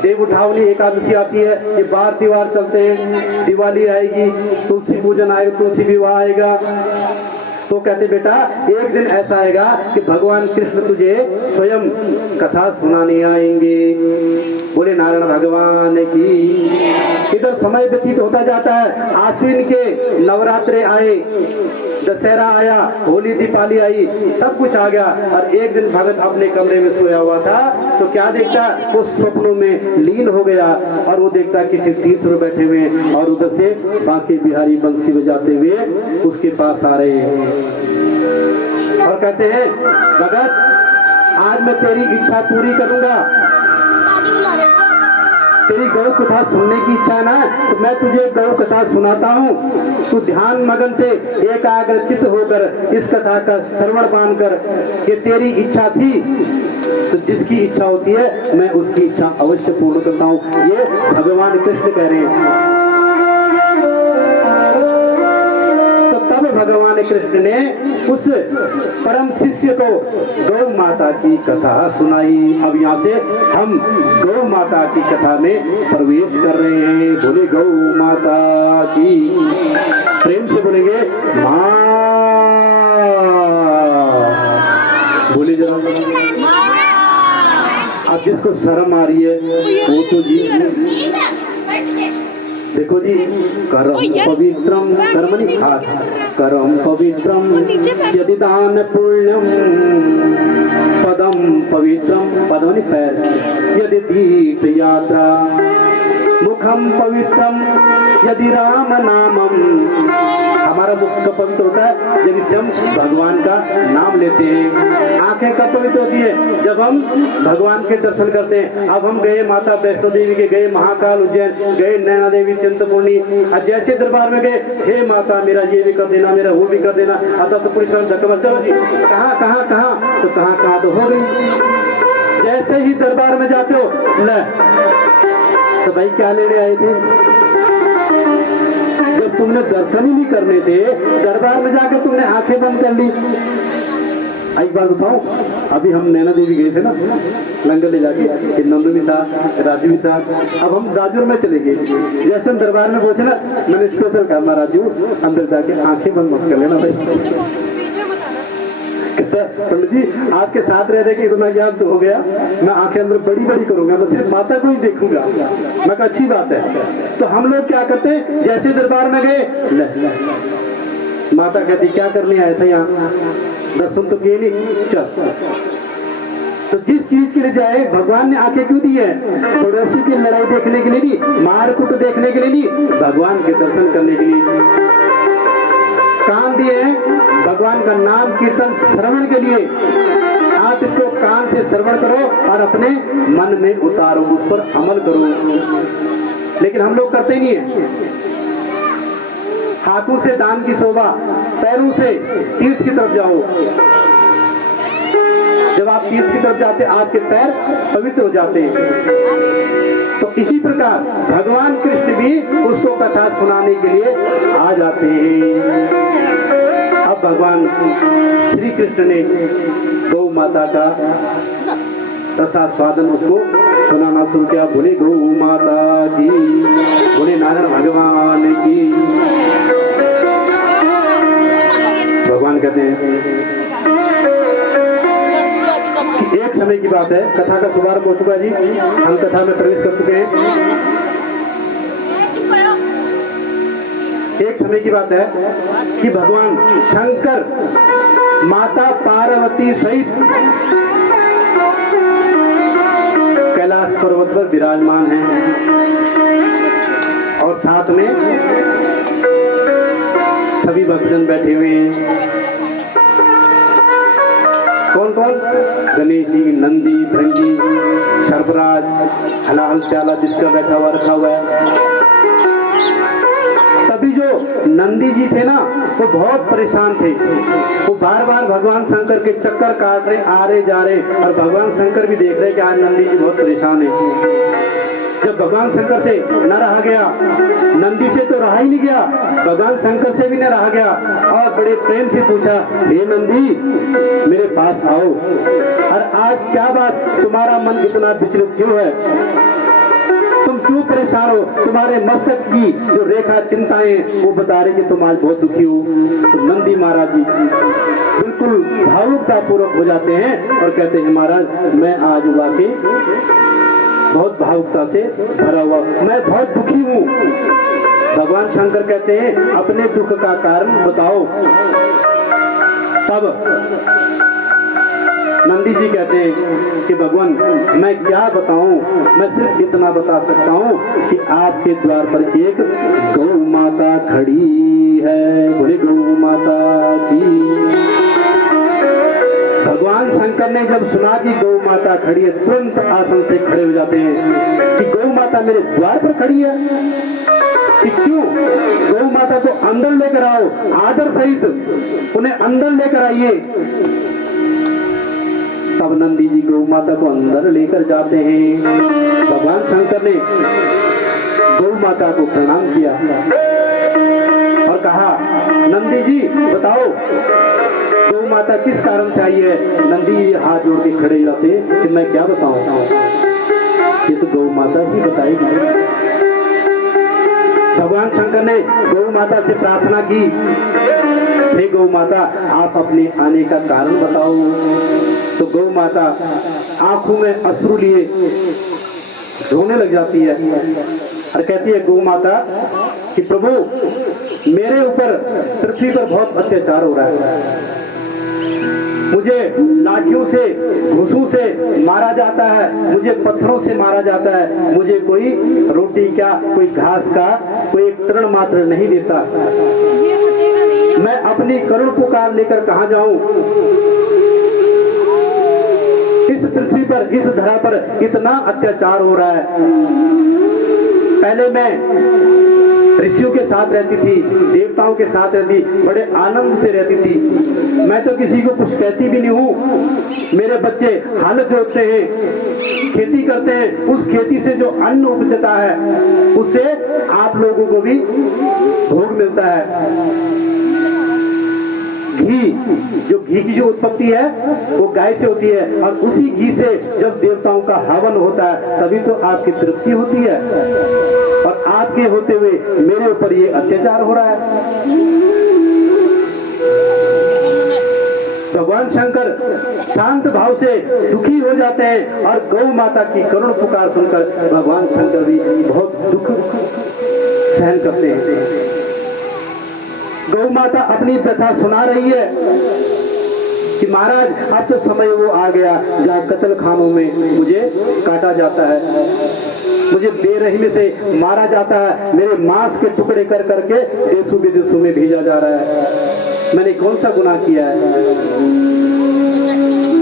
देव उठावनी एकादशी आती है, ये बार त्योहार चलते हैं, दिवाली आएगी, तुलसी पूजन आएगा, तुलसी विवाह आएगा। तो कहते बेटा एक दिन ऐसा आएगा कि भगवान कृष्ण तुझे स्वयं कथा सुनाने आएंगे। बोले नारायण भगवान की। इधर समय व्यतीत होता जाता है, आश्विन के नवरात्रे आए, दशहरा आया, होली दीपावली आई, सब कुछ आ गया। और एक दिन भगत अपने कमरे में सोया हुआ था, तो क्या देखता, वो स्वप्नों में लीन हो गया और वो देखता किसी तीर्थ पर बैठे हुए और उधर से बांके बिहारी बंसी बजाते हुए उसके पास आ रहे हैं और कहते हैं भगत आज मैं तेरी इच्छा पूरी करूंगा, तेरी गौ कथा सुनने की इच्छा ना, तो मैं तुझे गौ कथा सुनाता हूँ। तू ध्यान मगन से एकाग्रचित होकर इस कथा का श्रवण पान कर कि तेरी इच्छा थी, तो जिसकी इच्छा होती है मैं उसकी इच्छा अवश्य पूर्ण करता हूँ। ये भगवान कृष्ण कह रहे हैं। तो तब भगवान कृष्ण ने उस परम शिष्य को गौ माता की कथा सुनाई। अब यहाँ से हम गौ माता की कथा में प्रवेश कर रहे हैं। बोले गौ माता की, प्रेम से बोलेंगे माँ। बोले जरा, अब जिसको शर्म आ रही है वो तो जी देखो जी, करम पवित्रम कर्मणि खास, करम पवित्रम यदि दान पुण्यम, पदम पवित्रम, पदमनि पैर, यदि तीर्थ यात्रा, मुखम पवित्रम यदि राम नामम। हमारा मुख का पवित्र होता है जब इससे हम भगवान का नाम लेते हैं। आंखें कब पवित्र होती है जब हम भगवान के दर्शन करते हैं। अब हम गए माता वैष्णो देवी के, गए महाकाल उज्जैन, गए नैना देवी चिंतपूर्णी, जैसे दरबार में गए, हे माता मेरा ये भी कर देना, मेरा वो भी कर देना, अतः तो पुलिस वाले धक्का, चलो जी कहाँ कहाँ कहाँ, तो कहाँ कहाँ तो हो गई। जैसे ही दरबार में जाते हो ले, तो भाई क्या लेने आए थे? जब तुमने दर्शन ही नहीं करने थे, दरबार में जाकर तुमने आंखें बंद कर ली। एक बात बताऊं, अभी हम नैना देवी गए थे ना लंगर ले जाके, नंदू भी था, राजू भी था। अब हम राजू में चले गए, जैसे हम दरबार में पहुंचे ना, मैंने स्पेशल कहा राजू अंदर जाके आंखें बंद मत कर लेना भाई। पंडित जी आपके साथ रह रहे कि इतना ज्ञान तो हो गया, मैं आंखें अंदर बड़ी बड़ी करूंगा, मैं सिर्फ माता को ही देखूंगा। मैं कहा अच्छी बात है। तो हम लोग क्या करते हैं, जैसे दरबार में गए, माता कहती क्या करने आए थे यहाँ, दर्शन तो किए नहीं, चल। तो जिस चीज के लिए जाए, भगवान ने आंखें क्यों दी है? पड़ोसी की लड़ाई देखने के लिए नहीं, मारकुट देखने के लिए नहीं, भगवान के दर्शन करने के लिए। कान दिए भगवान का नाम कीर्तन श्रवण के लिए। आप इसको कान से श्रवण करो और अपने मन में उतारो, उस पर अमल करो। लेकिन हम लोग करते ही नहीं है। हाथों से दान की शोभा, पैरों से तीर्थ की तरफ जाओ। जब आप तीर्थ की तरफ जाते, आपके पैर पवित्र हो जाते हैं। तो इसी प्रकार भगवान कृष्ण भी उसको कथा सुनाने के लिए आ जाते हैं। अब भगवान श्री कृष्ण ने गौ माता का प्रसाद स्वादन उसको सुनाना शुरू किया। बोले गौ माता की, बोले नारायण भगवान की। भगवान कहते हैं एक समय की बात है, कथा का शुभारंभ हो चुका जी, हम कथा में प्रवेश कर चुके हैं। एक समय की बात है कि भगवान शंकर माता पार्वती सहित कैलाश पर्वत पर विराजमान हैं और साथ में सभी भक्तजन बैठे हुए हैं। कौन कौन? गणेश जी, नंदी, भृंगी, सर्पराज, हलाहल चाला जिसका बैठा हुआ रखा हुआ है। तभी जो नंदी जी थे ना, वो बहुत परेशान थे। वो बार बार भगवान शंकर के चक्कर काट रहे, आ रहे जा रहे, और भगवान शंकर भी देख रहे कि आज नंदी जी बहुत परेशान है। जब भगवान शंकर से न रहा गया, नंदी से तो रहा ही नहीं गया, भगवान शंकर से भी न रहा गया, और बड़े प्रेम से पूछा, हे नंदी मेरे पास आओ, और आज क्या बात, तुम्हारा मन इतना विचलित क्यों है? क्यों परेशान हो? तुम्हारे मस्तक की जो रेखा चिंताएं वो बता रही कि तुम आज बहुत दुखी हो। तो नंदी महाराज जी बिल्कुल भावुकता पूर्वक हो जाते हैं और कहते हैं महाराज मैं आज वाकई बहुत भावुकता से भरा हुआ, मैं बहुत दुखी हूँ। भगवान शंकर कहते हैं अपने दुख का कारण बताओ। तब नंदी जी कहते हैं कि भगवान मैं क्या बताऊं, मैं सिर्फ इतना बता सकता हूं कि आपके द्वार पर एक गौ माता खड़ी है। बोले गौ माता की। भगवान शंकर ने जब सुना कि गौ माता खड़ी है तुरंत आसन से खड़े हो जाते हैं कि गौ माता मेरे द्वार पर खड़ी है कि क्यों? गौ माता को अंदर लेकर आओ, आदर सहित उन्हें अंदर लेकर आइए। तब नंदी जी गौ माता को अंदर लेकर जाते हैं। भगवान शंकर ने गौ माता को प्रणाम किया और कहा नंदी जी बताओ गौ माता किस कारण से आई है? नंदी जी हाथ जोड़ के खड़े जाते कि मैं क्या बताऊं, ये तो गौ माता ही बताएगी। भगवान शंकर ने गौ माता से प्रार्थना की, हे गौ माता आप अपने आने का कारण बताओ। तो गौ माता आंखों में अश्रु लिए रोने लग जाती है और कहती है गौ माता कि प्रभु मेरे ऊपर पृथ्वी पर बहुत अत्याचार हो रहा है, मुझे लाठियों से घुसों से मारा जाता है, मुझे पत्थरों से मारा जाता है, मुझे कोई रोटी क्या कोई घास का कोई एक तृण मात्र नहीं देता। मैं अपनी करुण पुकार लेकर कहां जाऊं? इस पृथ्वी पर इस धरा पर इतना अत्याचार हो रहा है। पहले मैं ऋषियों के साथ रहती थी, देवताओं के साथ रहती, बड़े आनंद से रहती थी। मैं तो किसी को कुछ कहती भी नहीं हूँ। मेरे बच्चे हल जोतते हैं, खेती करते हैं, उस खेती से जो अन्न उपजता है उससे आप लोगों को भी भोग मिलता है। घी की जो उत्पत्ति है वो गाय से होती है और उसी घी से जब देवताओं का हवन होता है तभी तो आपकी तृप्ति होती है। और आपके होते हुए मेरे ऊपर ये अत्याचार हो रहा है। भगवान शंकर शांत भाव से दुखी हो जाते हैं और गौ माता की करुण पुकार सुनकर भगवान शंकर भी बहुत दुख सहन करते हैं। गौ माता अपनी व्यथा सुना रही है कि महाराज अब तो समय वो आ गया जहाँ कत्ल खानों में मुझे काटा जाता है, मुझे बेरहमी से मारा जाता है, मेरे मांस के टुकड़े कर करके देशों विदेशों में भेजा जा रहा है। मैंने कौन सा गुनाह किया है?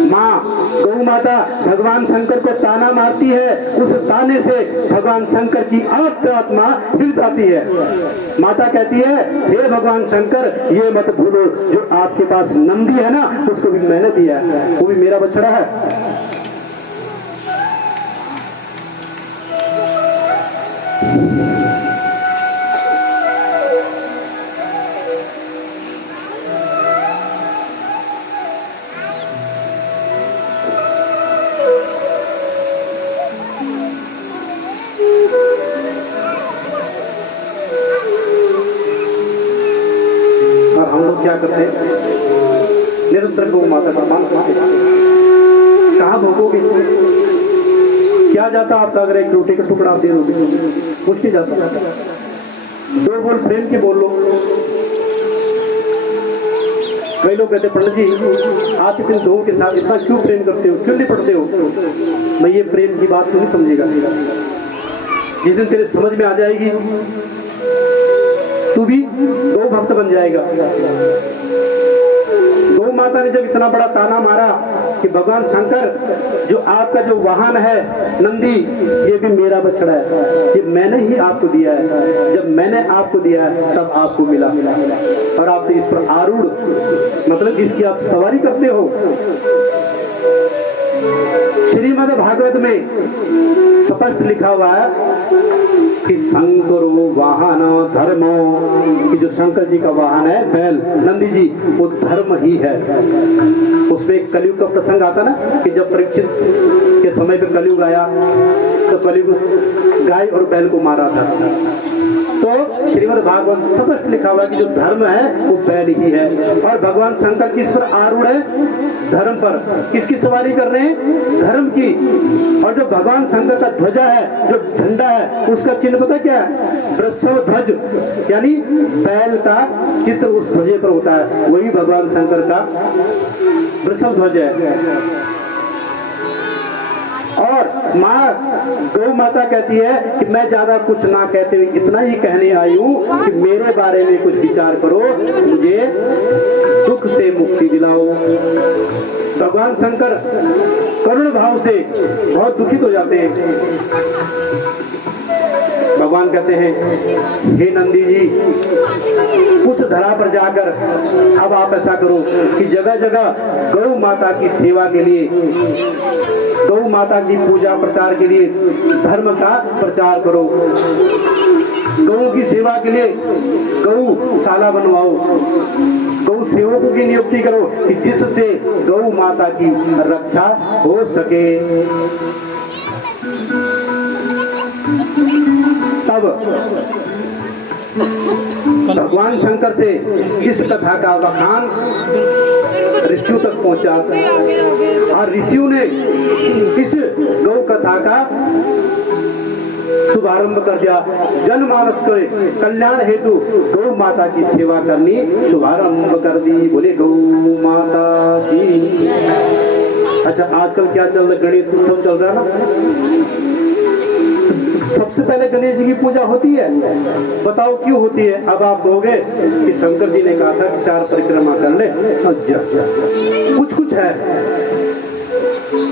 माँ गौ माता भगवान शंकर को ताना मारती है, उस ताने से भगवान शंकर की आत्मा हिल जाती है। माता कहती है हे भगवान शंकर ये मत भूलो जो आपके पास नंदी है ना उसको भी मैंने दिया है, वो भी मेरा बछड़ा है। और हम लोग क्या करते हैं? निरंतर गौ माता का मान करते हैं। कहाँ भोगोगे? क्या जाता आपका अगर एक रोटी का टुकड़ा आप दे दोगे? कुछ नहीं जाता। दो बोल प्रेम की बोल लो। कई लोग कहते पंडित जी आप इतने लोगों के साथ इतना क्यों प्रेम करते हो, क्यों नहीं पढ़ते हो? मैं ये प्रेम की बात क्यों नहीं समझेगा? जिस दिन तेरे समझ में आ जाएगी तू भी गौ भक्त बन जाएगा। गौ माता ने जब इतना बड़ा ताना मारा कि भगवान शंकर जो आपका जो वाहन है नंदी ये भी मेरा बछड़ा है, ये मैंने ही आपको दिया है, जब मैंने आपको दिया है तब आपको मिला और आप तो इस पर आरूढ़ मतलब इसकी आप सवारी करते हो। श्रीमद् भागवत में स्पष्ट लिखा हुआ है कि शंकरो वाहन धर्मो, कि जो शंकर जी का वाहन है बैल नंदी जी, वो धर्म ही है। उसमें एक कलयुग का प्रसंग आता ना कि जब परीक्षित के समय पे कलयुग आया तो कलयुग गाय और बैल को मारा था। तो श्रीमद् भागवत स्पष्ट लिखा हुआ कि जो धर्म है वो बैल ही है, और भगवान शंकर किस पर आरूढ़ है? धर्म पर। किसकी सवारी कर रहे हैं? धर्म की। और जो भगवान शंकर का ध्वजा है, जो झंडा है, उसका चिन्ह पता क्या है? वृषभ ध्वज, यानी बैल का चित्र उस ध्वजे पर होता है, वही भगवान शंकर का वृषभ ध्वज है। और माँ गौ माता कहती है कि मैं ज्यादा कुछ ना कहते हुए इतना ही कहने आई हूँ कि मेरे बारे में कुछ विचार करो, मुझे दुख से मुक्ति दिलाओ। भगवान शंकर करुण भाव से बहुत दुखित हो जाते हैं। भगवान कहते हैं, हे नंदी जी, उस धरा पर जाकर अब आप ऐसा करो कि जगह जगह गौ माता की सेवा के लिए, गौ माता की पूजा प्रचार के लिए धर्म का प्रचार करो। गौ की सेवा के लिए गौशाला बनवाओ, गौ सेवकों की नियुक्ति करो कि जिससे गौ माता की रक्षा हो सके। तब भगवान शंकर से इस कथा का बखान ऋषियों तक पहुंचा, और ऋषियों ने इस गौ कथा का शुभारंभ कर दिया। जनमानस के कल्याण हेतु गौ माता की सेवा करनी शुभारंभ कर दी। बोले गौ माता की। अच्छा, आजकल क्या चल रहा है? गणेश उत्सव चल रहा है ना। सबसे पहले गणेश जी की पूजा होती है। बताओ क्यों होती है? अब आप कहोगे कि शंकर जी ने कहा था कि 4 परिक्रमा कर ले। अच्छा, कुछ कुछ है,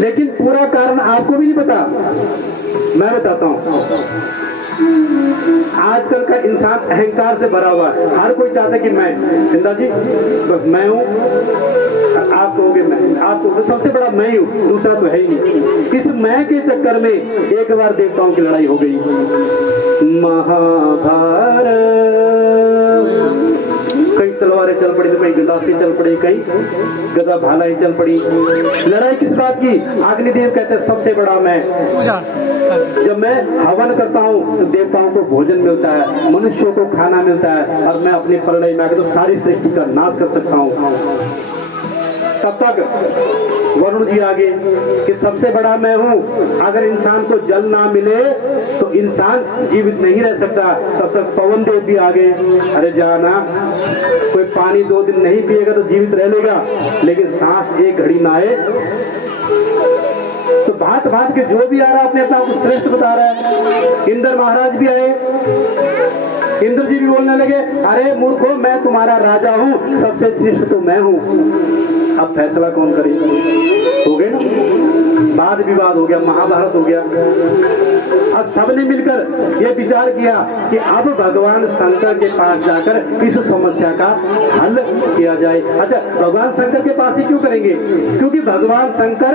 लेकिन पूरा कारण आपको भी नहीं पता। मैं बताता हूँ। आजकल का इंसान अहंकार से भरा हुआ है। हर कोई चाहता है कि मैं, इंदा जी बस मैं हूँ, आप कहोगे मैं, आप कहोगे सबसे बड़ा मैं ही हूँ, दूसरा तो है ही नहीं। इस मैं के चक्कर में एक बार देवताओं की लड़ाई हो गई, महाभारत। कई तलवारें चल पड़ी तो कई गंडासे चल पड़ी, कई गदा भालाई चल पड़ी। लड़ाई किस बात की? अग्निदेव कहते हैं सबसे बड़ा मैं। जब मैं हवन करता हूँ तो देवताओं को भोजन मिलता है, मनुष्यों को खाना मिलता है, और मैं अपनी प्रलय में आकर तो सारी सृष्टि का नाश कर सकता हूँ। तब तक वरुण जी आगे कि सबसे बड़ा मैं हूँ। अगर इंसान को जल ना मिले तो इंसान जीवित नहीं रह सकता। तब तक पवन देव भी आगे, अरे जाना, कोई पानी 2 दिन नहीं पिएगा तो जीवित रह लेगा, लेकिन सांस एक घड़ी ना आए तो भांत भांत के जो भी आ रहा है अपने अपना को श्रेष्ठ बता रहा है। इंद्र महाराज भी आए, इंद्र जी भी बोलने लगे, अरे मूर्खो, मैं तुम्हारा राजा हूँ, सबसे श्रेष्ठ तो मैं हूँ। अब फैसला कौन करे? हो गए ना, वाद विवाद हो गया, महाभारत हो गया। अब सबने मिलकर ये विचार किया कि अब भगवान शंकर के पास जाकर इस समस्या का हल किया जाए। अच्छा, भगवान शंकर के पास ही क्यों करेंगे? क्योंकि भगवान शंकर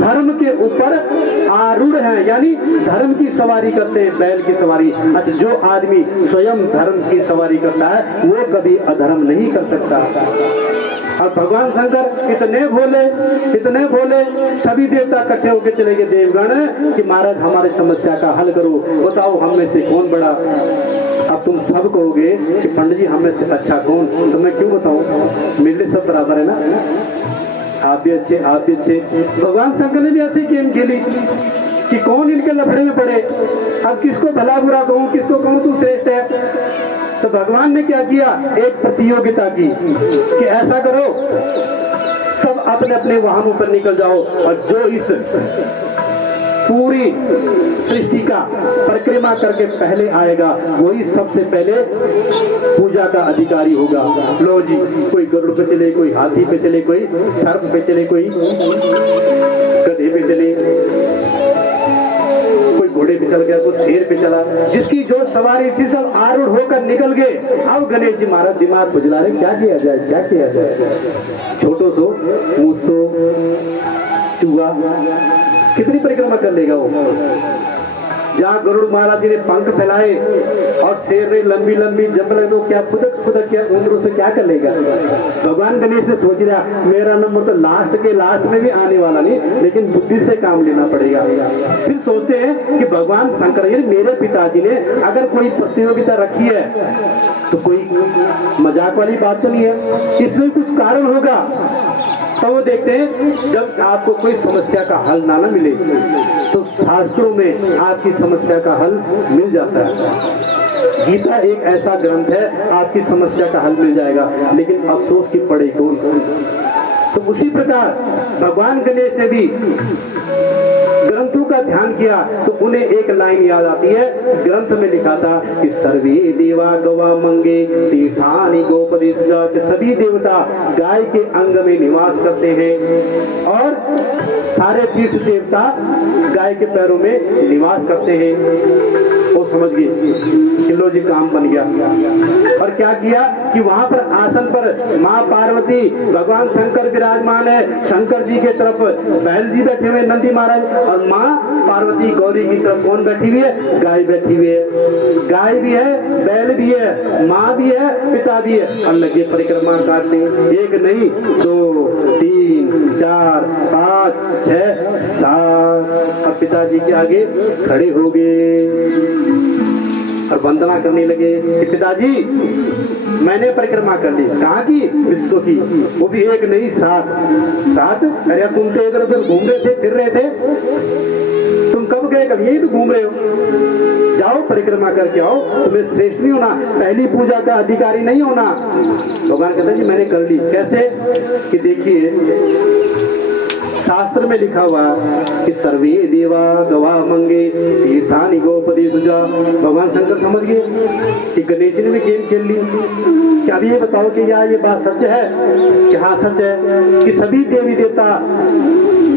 धर्म के ऊपर आरूढ़ है, यानी धर्म की सवारी करते हैं, बैल की सवारी। अच्छा, जो आदमी स्वयं धर्म की सवारी करता है वो कभी अधर्म नहीं कर सकता। और भगवान शंकर इतने भोले, सभी देवता इकट्ठे होकर चले गए देवगण कि महाराज हमारे समस्या का हल करो, बताओ हम में से कौन बड़ा। अब तुम सब कहोगे कि पंडित जी हम में से अच्छा कौन, तो मैं क्यों बताऊं? मेरे लिए सब बराबर है ना, आप भी अच्छे, आप भी अच्छे। भगवान शंकर ने भी ऐसी गेम खेली कि कौन इनके लफड़े में पड़े। अब किसको भला बुरा कहूं, किसको कहूं तू श्रेष्ठ है। तो भगवान ने क्या किया? एक प्रतियोगिता की कि ऐसा करो, सब अपने अपने वाहनों पर निकल जाओ, और जो इस पूरी सृष्टि का परिक्रमा करके पहले आएगा वही सबसे पहले पूजा का अधिकारी होगा। लो जी, कोई गरुड़ पे चले, कोई हाथी पे चले, कोई सर्प पे चले, कोई गधे पे चले, कोई घोड़े पे चल गया, कुछ शेर पे चला, जिसकी जो सवारी थी सब आरूढ़ होकर निकल गए। अब गणेश जी महाराज दिमाग बुझला रहे, क्या किया जाए, क्या किया जाए। छोटो सो मूसो चूहा कितनी परिक्रमा कर लेगा वो। जहाँ गरुड़ महाराज जी ने पंख फैलाए और शेर ने लंबी लंबी जंप लगे, तो क्या फुदक फुदक क्या उम्र से क्या कर लेगा। भगवान गणेश ने सोच लिया मेरा नंबर तो लास्ट के लास्ट में भी आने वाला नहीं, लेकिन बुद्धि से काम लेना पड़ेगा। फिर सोचते हैं कि भगवान शंकर जी मेरे पिताजी ने अगर कोई प्रतियोगिता रखी है तो कोई मजाक वाली बात तो नहीं है, इसमें कुछ कारण होगा। तो वो देखते हैं जब आपको कोई समस्या का हल ना मिले तो शास्त्रों में आपकी समस्या का हल मिल जाता है। गीता एक ऐसा ग्रंथ है, आपकी समस्या का हल मिल जाएगा, लेकिन अफसोस की पड़े कौन। तो उसी प्रकार भगवान गणेश ने भी ग्रंथों का ध्यान किया तो उन्हें एक लाइन याद आती है, ग्रंथ में लिखा था कि सर्वे देवा गवा मंगे तीर्थानि गोपदेश, सभी देवता गाय के अंग में निवास करते हैं और सारे तीर्थ देवता गाय के पैरों में निवास करते हैं। वो समझ गए कि लो जी काम बन गया। और क्या किया कि वहां पर आसन पर माँ पार्वती भगवान शंकर विराजमान है, शंकर जी के तरफ बैल जी बैठे हुए नंदी महाराज, और माँ पार्वती गौरी की तरफ कौन बैठी हुई है, गाय बैठी हुई है। गाय भी है, बैल भी है, माँ भी है, पिता भी है, और लगे परिक्रमा काटने। एक नहीं, 2 3 4 5 6 7। अब पिताजी के आगे खड़े हो गए और वंदना करने लगे कि पिताजी मैंने परिक्रमा कर ली। कहाँ की? विश्व की, वो भी एक नहीं 7। अरे तुम तो इधर उधर घूम रहे थे, फिर रहे थे, तुम कब गए? कब यही तो घूम रहे हो, जाओ परिक्रमा करके आओ, तुम्हें श्रेष्ठ नहीं होना, पहली पूजा का अधिकारी नहीं होना। भगवान कहते जी मैंने कर ली। कैसे? कि देखिए शास्त्र में लिखा हुआ कि सर्वे देवा गवा मंगे तीर्थानि गोपदेश। भगवान शंकर समझ गए कि गणेश जी ने भी गेम खेल ली। क्या भी ये बताओ कि यार ये बात सच है? कि हाँ सच है कि सभी देवी देवता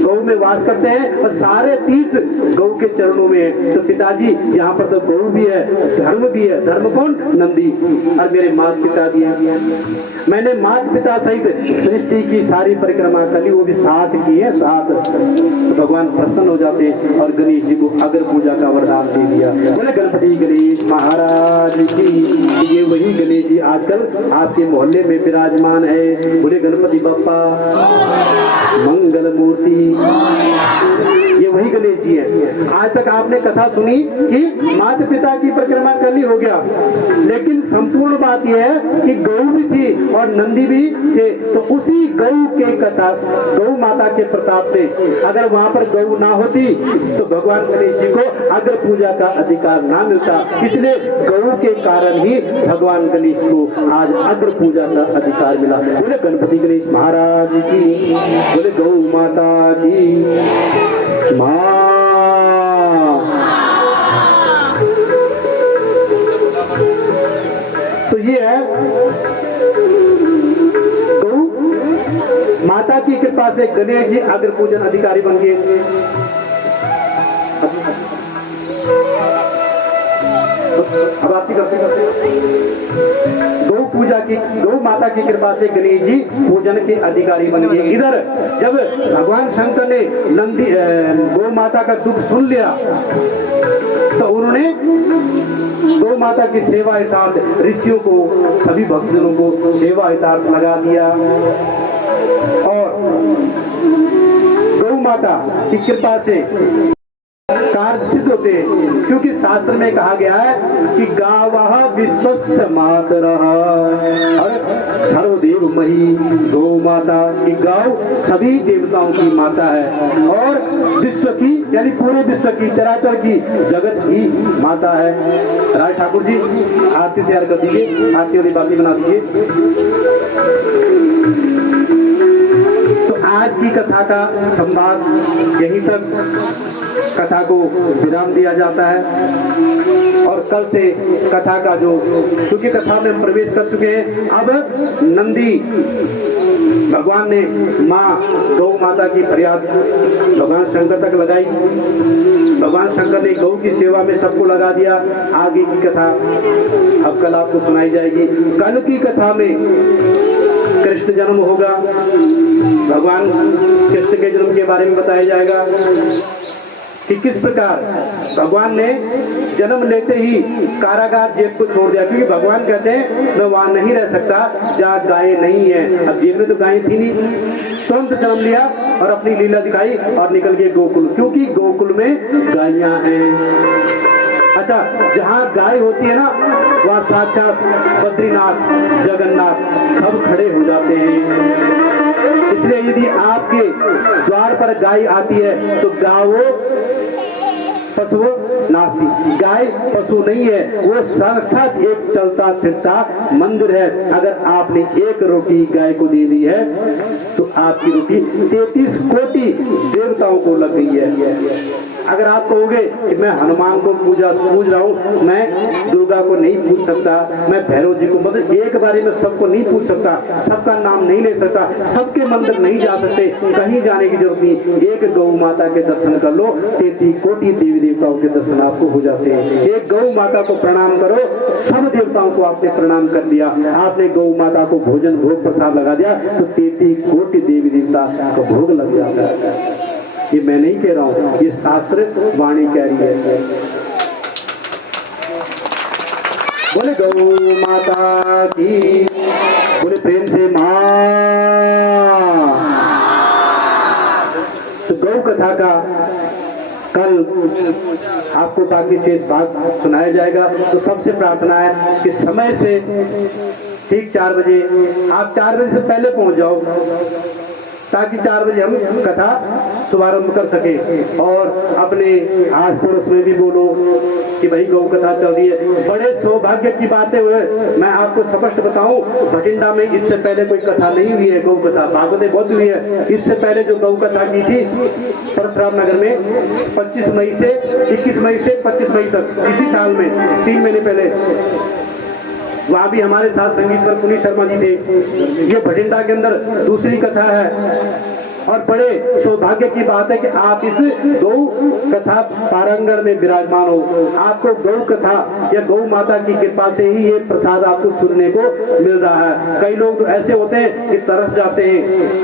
गौ में वास करते हैं और सारे तीर्थ गौ के चरणों में है। तो पिताजी यहाँ पर तो गौ भी है, धर्म भी है। धर्म कौन? नंदी। और मेरे माता पिता भी है। मैंने माता पिता सहित सृष्टि की सारी परिक्रमा कर ली, वो भी 7 की है, 7। तो भगवान प्रसन्न हो जाते और गणेश जी को अगर पूजा का वरदान दे दिया। बोले गणपति गणेश महाराज की। ये वही गणेश जी आजकल आपके मोहल्ले में विराजमान है। बोले गणपति बप्पा मंगल मूर्ति। ये वही गणेश जी है। आज तक आपने कथा सुनी कि माता पिता की परिक्रमा कर ली, हो गया, लेकिन संपूर्ण बात यह है कि गौ भी थी और नंदी भी थे। तो उसी गौ के कथा, गौ माता के प्रताप से अगर वहां पर गौ ना होती तो भगवान गणेश जी को अग्र पूजा का अधिकार ना मिलता। इसलिए गौ के कारण ही भगवान गणेश को आज अग्र पूजा का अधिकार मिला। बोले गणपति गणेश महाराज की। बोले गौ माता की माँ। तो ये है गौ माता की कृपा से गणेश जी अग्र पूजन अधिकारी बन गए। अब आपकी करते गौ पूजा की, गौ माता की कृपा से गणेश जी पूजन के अधिकारी बन गए। इधर जब भगवान शंकर ने नंदी गौ माता का दुख सुन लिया तो उन्होंने गौ माता की सेवा हितार्थ ऋषियों को, सभी भक्तजनों को सेवा हितार्थ लगा दिया और गौ माता की कृपा से कार्य सिद्ध होते हैं। क्योंकि शास्त्र में कहा गया है कि गावः विश्वस्य मातरः और सर्वदेव मही गौ माता। की गौ सभी देवताओं की माता है और विश्व की यानी पूरे विश्व की, चराचर की, जगत की माता है। राज ठाकुर जी आरती तैयार कर दीजिए, आरती वाली बातें बना दीजिए। तो आज की कथा का संवाद यहीं तक कथा को विराम दिया जाता है और कल से कथा का जो, क्योंकि कथा में हम प्रवेश कर चुके हैं, अब नंदी भगवान ने माँ गौ माता की फरियाद भगवान शंकर तक लगाई। भगवान शंकर ने गौ की सेवा में सबको लगा दिया। आगे की कथा अब कल आपको सुनाई जाएगी। कल की कथा में कृष्ण जन्म होगा, भगवान कृष्ण के जन्म के बारे में बताया जाएगा कि किस प्रकार भगवान ने जन्म लेते ही कारागार जेल को छोड़ दिया, क्योंकि भगवान कहते हैं मैं वहां नहीं रह सकता जहाँ गाय नहीं है। अब जेल में तो गाय थी नहीं, तुरंत जन्म लिया और अपनी लीला दिखाई और निकल गए गोकुल, क्योंकि गोकुल में गायें हैं। अच्छा, जहाँ गाय होती है ना वहाँ साक्षात बद्रीनाथ जगन्नाथ सब खड़े हो जाते हैं। इसलिए यदि आपके द्वार पर गाय आती है तो गावो पशु नास्ति, गाय पशु नहीं है, वो साक्षात एक चलता फिरता मंदिर है। अगर आपने एक रोटी गाय को दे दी है तो आपकी रोटी 33 कोटि देवताओं को लग गई है। अगर आप कहोगे कि मैं हनुमान को पूज रहा हूँ, मैं दुर्गा को नहीं पूज सकता, मैं भैरव जी को, मतलब एक बारे में सबको नहीं पूछ सकता, सबका नाम नहीं ले सकता, सबके मंदिर नहीं जा सकते, कहीं जाने की जरूरत नहीं, एक गौ माता के दर्शन कर लो, 33 कोटि देवी देवताओं के दर्शन आपको हो जाते हैं। एक गौ माता को प्रणाम करो, सब देवताओं को आपने प्रणाम कर दिया। आपने गौ माता को भोजन भोग प्रसाद लगा दिया तो 33 कोटि देवी देवता को भोग लग जाता है। ये मैं नहीं कह रहा हूं, ये शास्त्र वाणी कह रही है। बोले गौ माता की, बोले प्रेम से मां। तो गौ कथा का कल आपको बाकी शेष भाग सुनाया जाएगा। तो सबसे प्रार्थना है कि समय से ठीक 4 बजे, आप 4 बजे से पहले पहुंच जाओ ताकि 4 बजे हम कथा शुभारंभ कर सके। और अपने आस पड़ोस में भी बोलो कि भाई गौ कथा चल रही है। बड़े सौभाग्य की बातें हुए, मैं आपको स्पष्ट बताऊं, भटिंडा में इससे पहले कोई कथा नहीं हुई है गौ कथा, भागवतें बहुत हुई है। इससे पहले जो गौ कथा की थी परशुराम नगर में 25 मई से 21 मई से 25 मई तक, इसी साल में 3 महीने पहले, वहां भी हमारे साथ संगीत पर पुनीत शर्मा जी थे। ये भटिंडा के अंदर दूसरी कथा है और बड़े सौभाग्य की बात है कि आप इस गौ कथा पारंगण में विराजमान हो। आपको गौ कथा या गौ माता की कृपा से ही ये प्रसाद आपको सुनने को मिल रहा है। कई लोग तो ऐसे होते हैं कि तरस जाते हैं,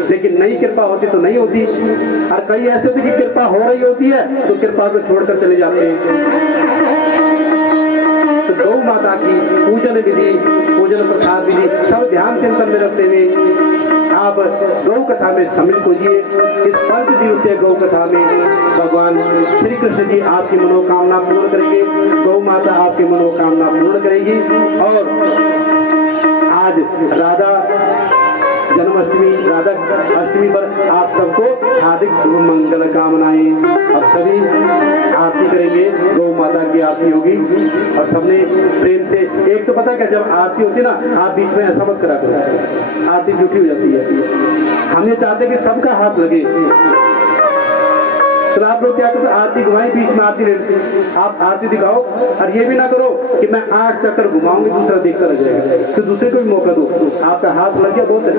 लेकिन नई कृपा होती तो नहीं होती, और कई ऐसे होते कि कृपा हो रही होती है तो कृपा को छोड़कर चले जाते हैं। तो गौ माता की पूजन विधि, पूजन प्रसाद विधि सब ध्यान चिंतन में रखते हुए आप गौ कथा में सम्मिलित होइए। इस 5 दिवसीय गौ कथा में भगवान श्री कृष्ण जी आपकी मनोकामना पूर्ण करेंगे, गौ माता आपकी मनोकामना पूर्ण करेगी। और आज राधा जन्माष्टमी, राधा अष्टमी पर आप सबको हार्दिक शुभ मंगल कामनाएं। और सभी आरती करेंगे, गौ माता की आरती होगी और सबने प्रेम से, एक तो पता क्या, जब आरती होती है ना, आप बीच में ऐसा मत करा करो, आरती झूठी हो जाती है। हम ये चाहते हैं कि सबका हाथ लगे। तो आप लोग क्या करते, आरती घुमाई, बीच में आरती लेते, आप आरती दिखाओ और ये भी ना करो कि मैं 8 चक्कर घुमाऊंगी दूसरा देखकर रह जाएगा, तो दूसरे को भी मौका दो। आपका हाथ लग गया, बहुत है,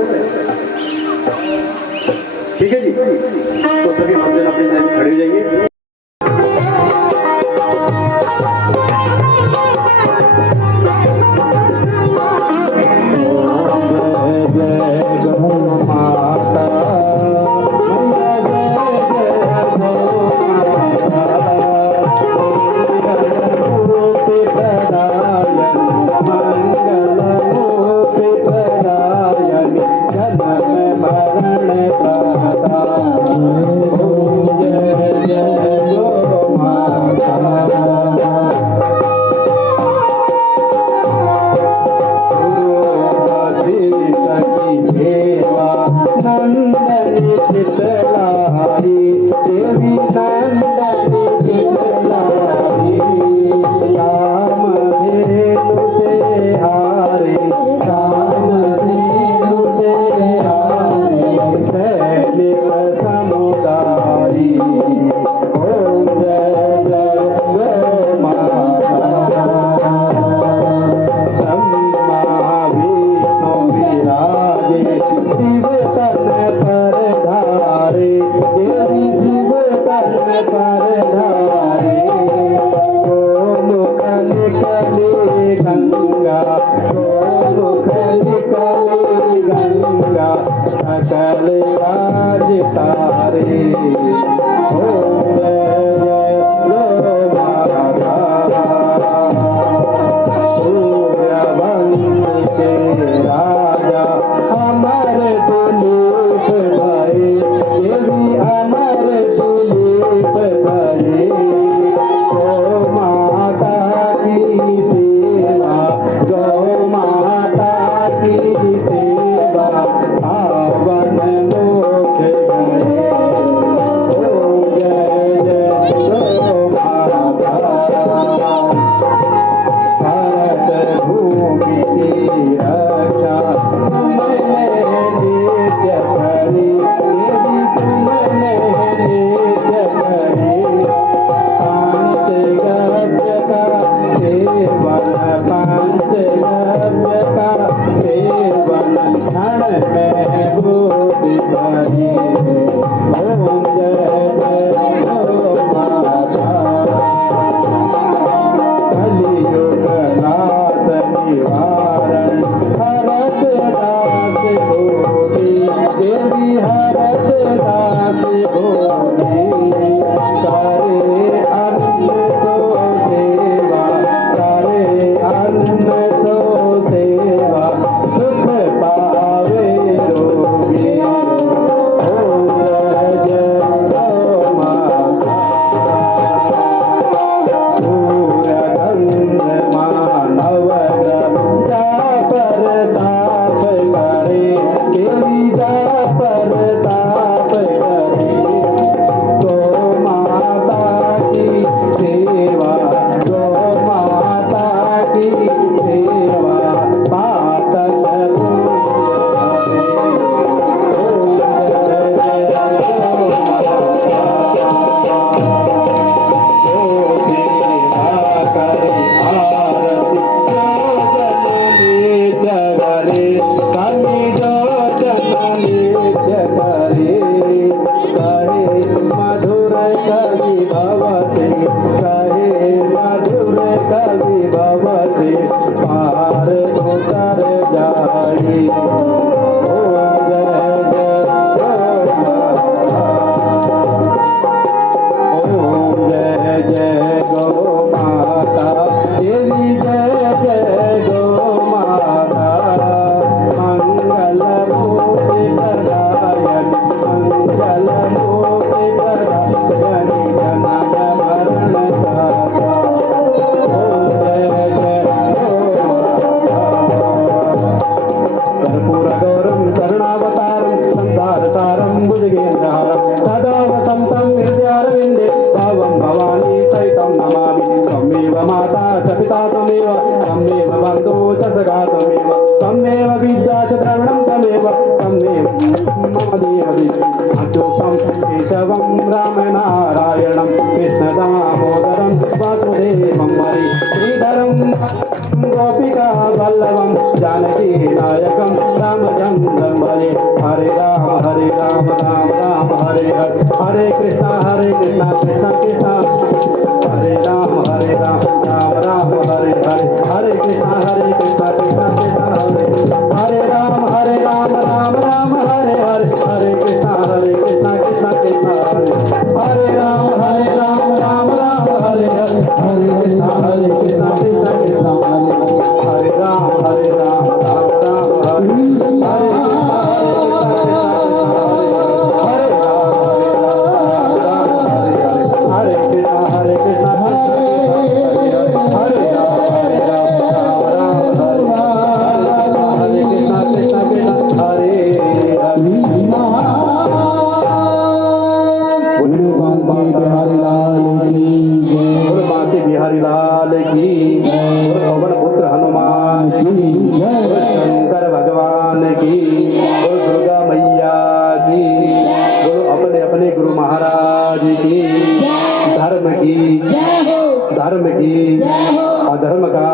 ठीक है जी। तो सभी भक्तजन अपने जगह खड़े हो जाइए। जय गोपिका वल्लभम जानकी नायकम रामचंद्रम भजे हरे राम राम राम हरे हरे हरे कृष्णा कृष्णा कृष्णा हरे राम राम राम हरे हरे हरे कृष्णा कृष्णा कृष्णा हरे हरे राम राम राम हरे हरे हरे कृष्णा कृष्णा कृष्णा हरे राम राम राम हरे हरे हरे कृष्णा कृष्णा कृष्णा हरे राम राम राम हरे हरे कृष्णा बिहारी लाल की बोलो बांके बिहारी लाल की बोलो पवन पुत्र हनुमान की बोलो शंकर भगवान की बोलो दुर्गा मैया की बोलो अपने अपने गुरु महाराज की धर्म की अधर्म का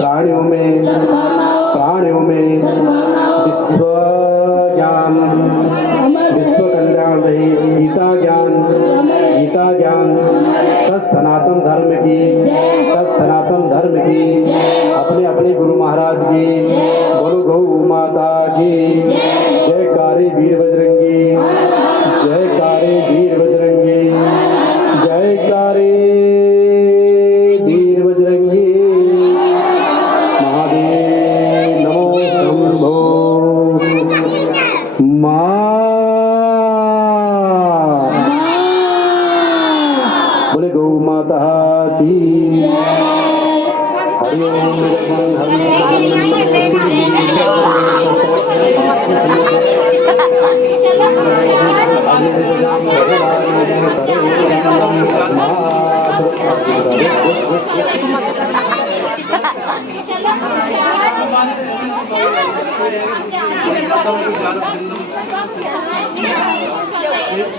प्राणियों में विश्व ज्ञान विश्व कल्याण रही गीता ज्ञान सत सनातन धर्म की अपने अपने गुरु महाराज की बोलो गौ माता की जयकारे वीर बजरंगी जयकारे वीर बजरंगी जयकारे वीर बजरंगी महादेव नमो शंभो बोले गौ माता की हरि ओम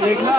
देखना